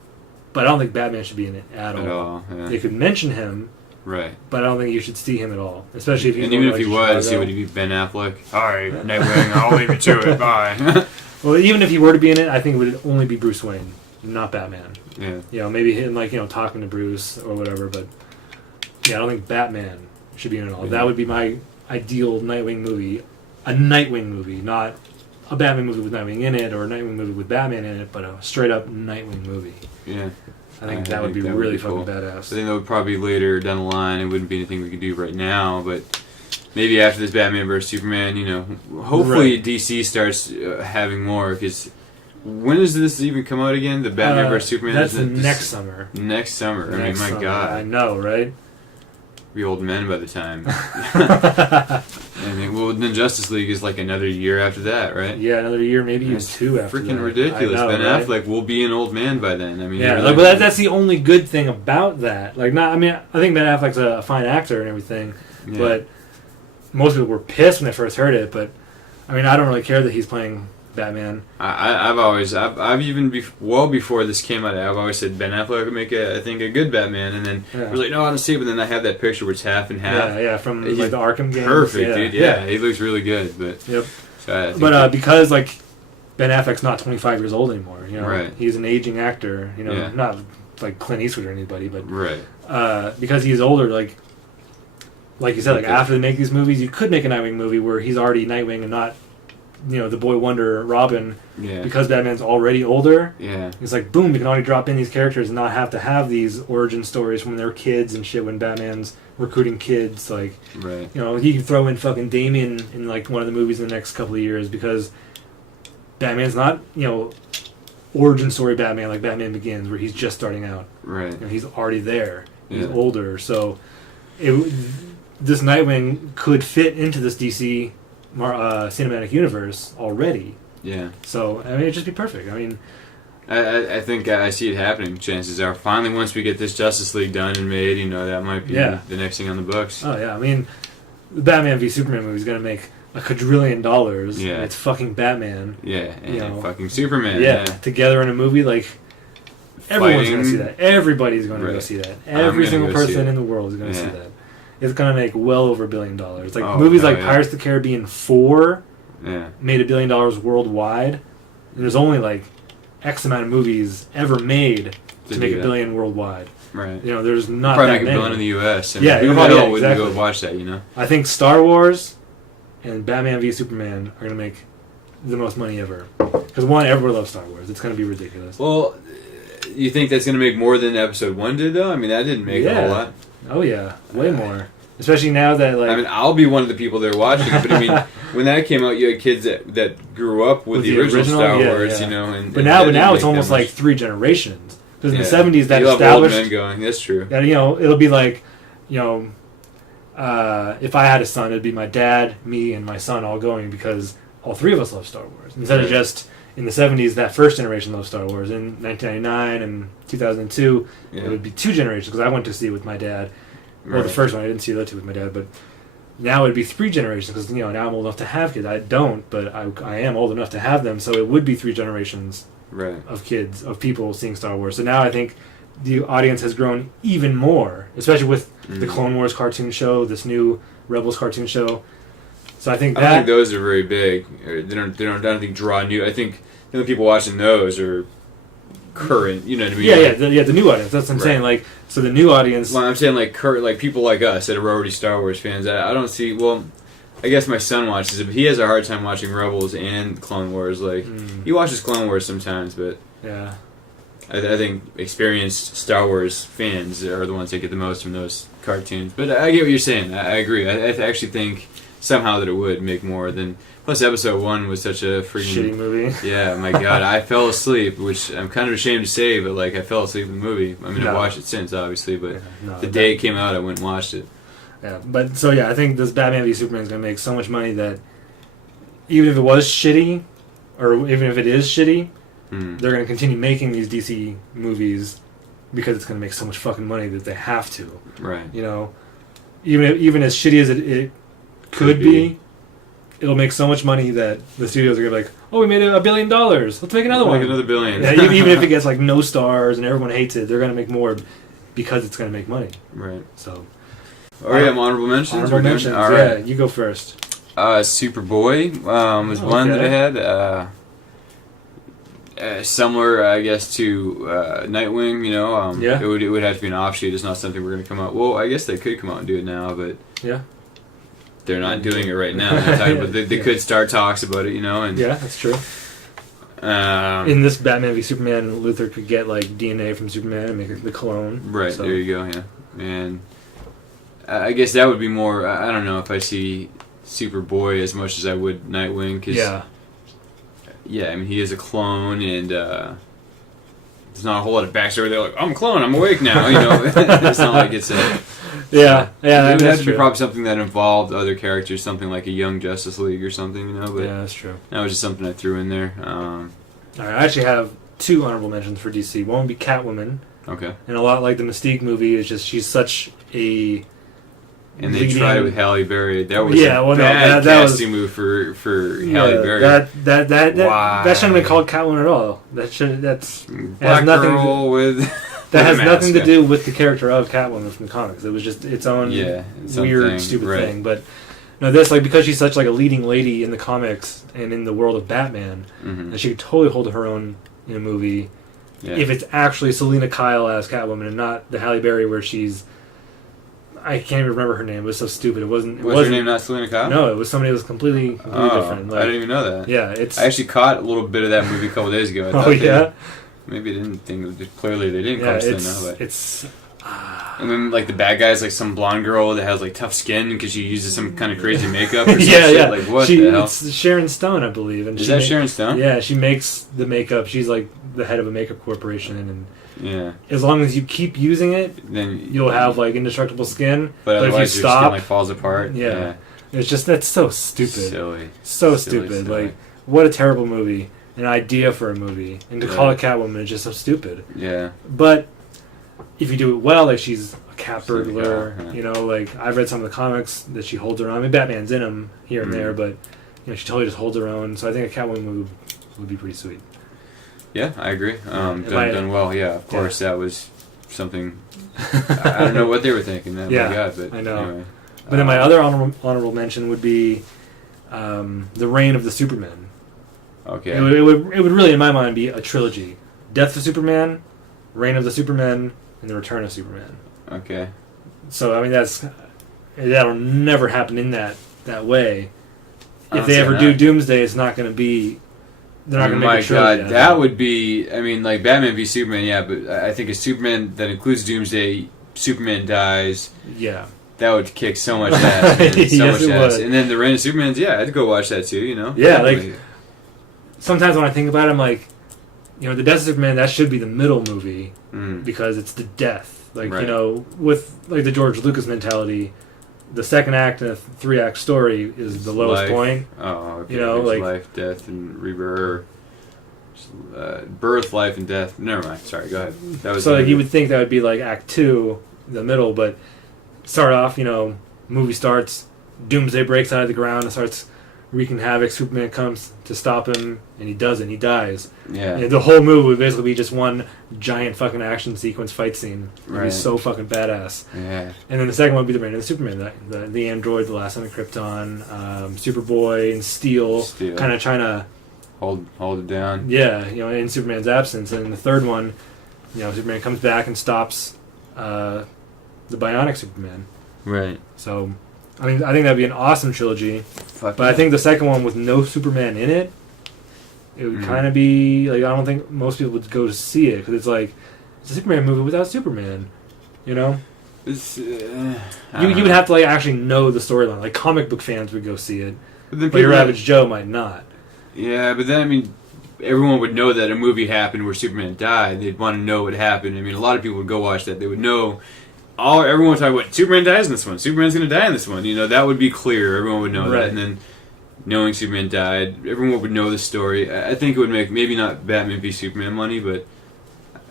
But I don't think Batman should be in it at all. Yeah. They could mention him. Right. But I don't think you should see him at all. Especially if he's and even if like he was, he would be Ben Affleck. Alright, Nightwing, I'll leave you to it. Bye. Well, even if he were to be in it, I think it would only be Bruce Wayne, not Batman. Yeah. You know, maybe him, like, you know, talking to Bruce or whatever, but yeah, I don't think Batman should be in it at all. Yeah. That would be my ideal Nightwing movie. A Nightwing movie, not a Batman movie with Nightwing in it or a Nightwing movie with Batman in it, but a straight up Nightwing movie. Yeah. I think that would be really fucking badass. I think that would probably be later down the line. It wouldn't be anything we could do right now, but maybe after this Batman vs Superman, you know, hopefully DC starts having more. Because when does this even come out again? The Batman vs Superman. That's next summer. Next summer. Next I mean, my God. I know, right? Be old men by the time. I mean, well, then Justice League is like another year after that, right? Yeah, another year, maybe even 2 after that. Freaking ridiculous. Know, Ben right? Affleck will be an old man by then. I mean, yeah, like, but that's the only good thing about that. Like, not. I mean, I think Ben Affleck's a fine actor and everything, but most people were pissed when they first heard it. But I mean, I don't really care that he's playing Batman. I've even well before this came out, I've always said Ben Affleck would make I think a good Batman, and then I was like, no, I don't see it. But then I have that picture where it's half and half. Yeah, from like the Arkham games. Perfect, dude. Yeah, he looks really good. But so because like Ben Affleck's not 25 years old anymore, you know, right. He's an aging actor, you know, not like Clint Eastwood or anybody, but right. Because he's older, like you said, like after they make these movies, you could make a Nightwing movie where he's already Nightwing and not, you know, the Boy Wonder Robin, because Batman's already older. Yeah, it's like boom, we can already drop in these characters and not have to have these origin stories when they're kids and shit. When Batman's recruiting kids, like, right, you know, he can throw in fucking Damien in like one of the movies in the next couple of years because Batman's not, you know, origin story Batman like Batman Begins where he's just starting out. Right, you know, he's already there. He's older, so this Nightwing could fit into this DC cinematic universe already. Yeah. So I mean, it'd just be perfect. I mean, I think I see it happening. Chances are, finally, once we get this Justice League done and made, you know, that might be the next thing on the books. Oh yeah, I mean, the Batman v Superman movie is gonna make $1 quadrillion. Yeah. It's fucking Batman. Yeah, and fucking Superman. Yeah. Together in a movie, like everyone's gonna see that. Everybody's gonna go see that. Every single person in the world is gonna see that. It's gonna make well over $1 billion. Like movies like Pirates of the Caribbean 4 made $1 billion worldwide. And there's only like X amount of movies ever made to make $1 billion worldwide. Right. You know, there's not probably that make many. $1 billion in the U.S. Yeah, who the hell wouldn't go watch that? You know. I think Star Wars and Batman v Superman are gonna make the most money ever. Because one, everyone loves Star Wars. It's going to be ridiculous. Well, you think that's going to make more than Episode 1 did, though? I mean, that didn't make a whole lot. Oh, yeah. Way more. Especially now that, like... I mean, I'll be one of the people there watching it, but I mean, when that came out, you had kids that grew up with the original Star Wars, you know, and... But now it's almost like 3 generations. Because in the 70s, that you'll established... Have old men going. That's true. That, you know, it'll be like, you know... if I had a son, it'd be my dad, me, and my son all going because all 3 of us love Star Wars. Instead of just... In the 70s, that first generation loved Star Wars. In 1999 and 2002, it would be 2 generations, because I went to see it with my dad. Right. Well, the first one, I didn't see the other 2 with my dad, but now it would be 3 generations, because, you know, now I'm old enough to have kids. I don't, but I am old enough to have them, so it would be 3 generations of kids, of people seeing Star Wars. So now I think the audience has grown even more, especially with the Clone Wars cartoon show, this new Rebels cartoon show. So I think I don't think those are very big. I don't think draw new. I think the people watching those are current. You know what I mean? Yeah, the new audience. That's what I'm saying. Like, so the new audience. Well, I'm saying like people like us that are already Star Wars fans. I don't see. Well, I guess my son watches it, but he has a hard time watching Rebels and Clone Wars. Like he watches Clone Wars sometimes, but yeah, I think experienced Star Wars fans are the ones that get the most from those cartoons. But I get what you're saying. I agree. I actually think somehow that it would make more than... Plus, Episode 1 was such a freaking... shitty movie. Yeah, my God. I fell asleep, which I'm kind of ashamed to say, but, like, I fell asleep in the movie. I mean, I've watched it since, obviously, but the day it came out, I went and watched it. Yeah, but, so, yeah, I think this Batman v Superman is going to make so much money that even if it was shitty, or even if it is shitty, they're going to continue making these DC movies because it's going to make so much fucking money that they have to. Right. You know? Even as shitty as it could be, it'll make so much money that the studios are gonna be like, oh, we made $1 billion. Let's make another one. Make another billion. Yeah, even if it gets like no stars and everyone hates it, they're gonna make more because it's gonna make money. Right. So. Oh yeah, honorable mentions. Honorable mentions. All right. Yeah, you go first. Superboy was one that I had. Similar, I guess, to Nightwing. You know, it would have to be an offshoot. It's not something we're gonna come out. Well, I guess they could come out and do it now, but they're not doing it right now. But they could start talks about it, you know. And yeah, that's true. In this Batman v Superman, Luthor could get like DNA from Superman and make the clone. Right, so. There you go, yeah. And I guess that would be more, I don't know if I see Superboy as much as I would Nightwing. Cause, yeah, I mean, he is a clone, and there's not a whole lot of backstory. They're like, I'm a clone, I'm awake now, you know. It's not like it's a... Yeah, it would have to be probably something that involved other characters, something like a Young Justice League or something, you know. But yeah, that's true. That was just something I threw in there. All right, I actually have 2 honorable mentions for DC. One would be Catwoman. Okay. And a lot like the Mystique movie, it's just she's such a... And they tried it with Halle Berry. That was a bad casting move for Halle Berry. That shouldn't have been called Catwoman at all. Black girl with... That has nothing to do with the character of Catwoman from the comics. It was just its own weird, stupid thing. But no, this because she's such like a leading lady in the comics and in the world of Batman, that she could totally hold her own in a movie. Yeah. If it's actually Selena Kyle as Catwoman and not the Halle Berry where she's, I can't even remember her name. It was so stupid. Was her name not Selena Kyle? No, it was somebody who was completely different. Like, I didn't even know that. Yeah, I actually caught a little bit of that movie a couple days ago. Maybe I didn't think. Clearly, they didn't call Selena. But it's. And then, like the bad guy's like some blonde girl that has like tough skin because she uses some kind of crazy makeup. Or some shit. Like what the hell? It's Sharon Stone, I believe. And is that Sharon Stone? Yeah, she makes the makeup. She's like the head of a makeup corporation, and as long as you keep using it, then you'll have like indestructible skin. But if you stop, your skin like falls apart. Yeah. It's just that's so stupid. Silly. Stupid. Like what a terrible movie. An idea for a movie, and to call it Catwoman is just so stupid. Yeah. But if you do it well, like she's a cat burglar, you know, like I've read some of the comics that she holds her own. I mean, Batman's in them here and there, but you know, she totally just holds her own. So I think a Catwoman movie would be pretty sweet. Yeah, I agree. Done well. Yeah, of course, that was something. I don't know what they were thinking. My God, but I know. Anyway. But then my other honorable mention would be the Reign of the Superman. Okay. It would really, in my mind, be a trilogy: Death of Superman, Reign of the Superman, and The Return of Superman. Okay. So I mean that'll never happen in that way. if they ever do Doomsday, it's not going to be. They're not going to make a trilogy. God, that would be. I mean, like Batman v Superman, yeah, but I think a Superman that includes Doomsday, Superman dies. Yeah. That would kick so much ass, man. So Yes, much it ass. would. And then the Reign of Supermans, yeah, I'd go watch that too. You know. Yeah, Probably. like sometimes when I think about it, I'm like, the Death of Superman, that should be the middle movie because it's the death. Like with like the George Lucas mentality. The second act in a 3-act story is the lowest point. Oh, okay. Like life, death, and rebirth. Birth, life, and death. Never mind. Sorry, go ahead. That was so you would think that would be like Act 2, the middle, but start off, movie starts, Doomsday breaks out of the ground and starts wreaking havoc. Superman comes to stop him, and he doesn't. He dies. Yeah. And the whole movie would basically be just one giant fucking action sequence fight scene. It would be so fucking badass. Yeah. And then the second one would be the Reign of the Superman, the android, the last son of Krypton, Superboy, and Steel. Kind of trying to hold it down. Yeah, in Superman's absence. And in the third one, Superman comes back and stops the Bionic Superman. Right. So, I think that'd be an awesome trilogy. But yeah. I think the second one with no Superman in it, it would kind of be like, I don't think most people would go to see it because it's like it's a Superman movie without Superman. It's, you would have to like actually know the storyline. Like comic book fans would go see it, but your average Joe might not. Yeah, but then I mean, everyone would know that a movie happened where Superman died. They'd want to know what happened. I mean, a lot of people would go watch that. They would know. Everyone would talk about Superman dies in this one. Superman's going to die in this one. That would be clear. Everyone would know that. And then knowing Superman died, everyone would know the story. I think it would make maybe not Batman v Superman money, but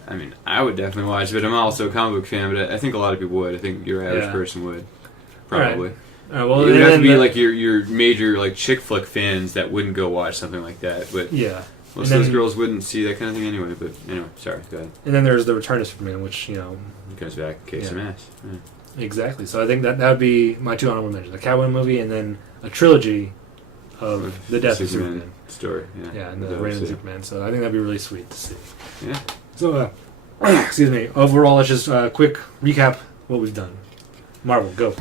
I mean, I would definitely watch it. But I'm also a comic book fan, but I think a lot of people would. I think your average person would. Probably. All right, well, it would have to be like your major like chick flick fans that wouldn't go watch something like that. But yeah. Most of those girls wouldn't see that kind of thing anyway, but anyway, sorry, go ahead. And then there's The Return of Superman, which, He comes back, kicks some ass. Yeah. Exactly. So I think that would be my two honorable mentions. A Catwoman movie and then a trilogy of the Death of Superman. Story, yeah. Yeah, and the Reign of Superman. So I think that'd be really sweet to see. Yeah. So, excuse me, overall, let's just quick recap what we've done. Marvel, go.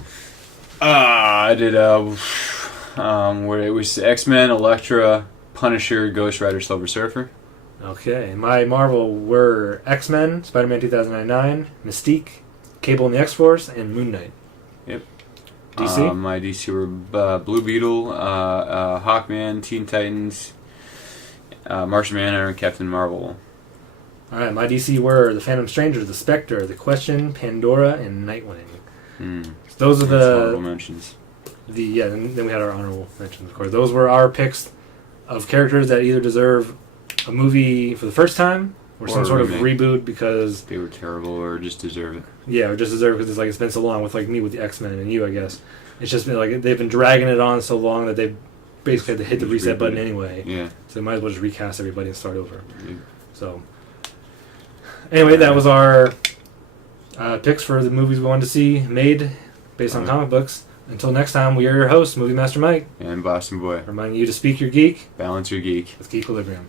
I did, where it was X-Men, Elektra, Punisher, Ghost Rider, Silver Surfer. Okay, my Marvel were X-Men, Spider-Man 2009, Mystique, Cable and the X-Force, and Moon Knight. Yep. DC? My DC were Blue Beetle, Hawkman, Teen Titans, Martian Manhunter, and Captain Marvel. Alright, my DC were The Phantom Stranger, The Spectre, The Question, Pandora, and Nightwing. So those are the honorable mentions. And then we had our honorable mentions, of course. Those were our picks of characters that either deserve a movie for the first time or some sort of reboot because they were terrible or just deserve it. Yeah, or just deserve it because it's been so long with me with the X-Men and you, I guess. It's just been they've been dragging it on so long that they've basically had to hit the reset button anyway. Yeah. So they might as well just recast everybody and start over. Yeah. So anyway, that was our picks for the movies we wanted to see made based on comic books. Until next time, we are your hosts, Movie Master Mike. And Boston Boy. Reminding you to speak your geek. Balance your geek. With Geekilibrium.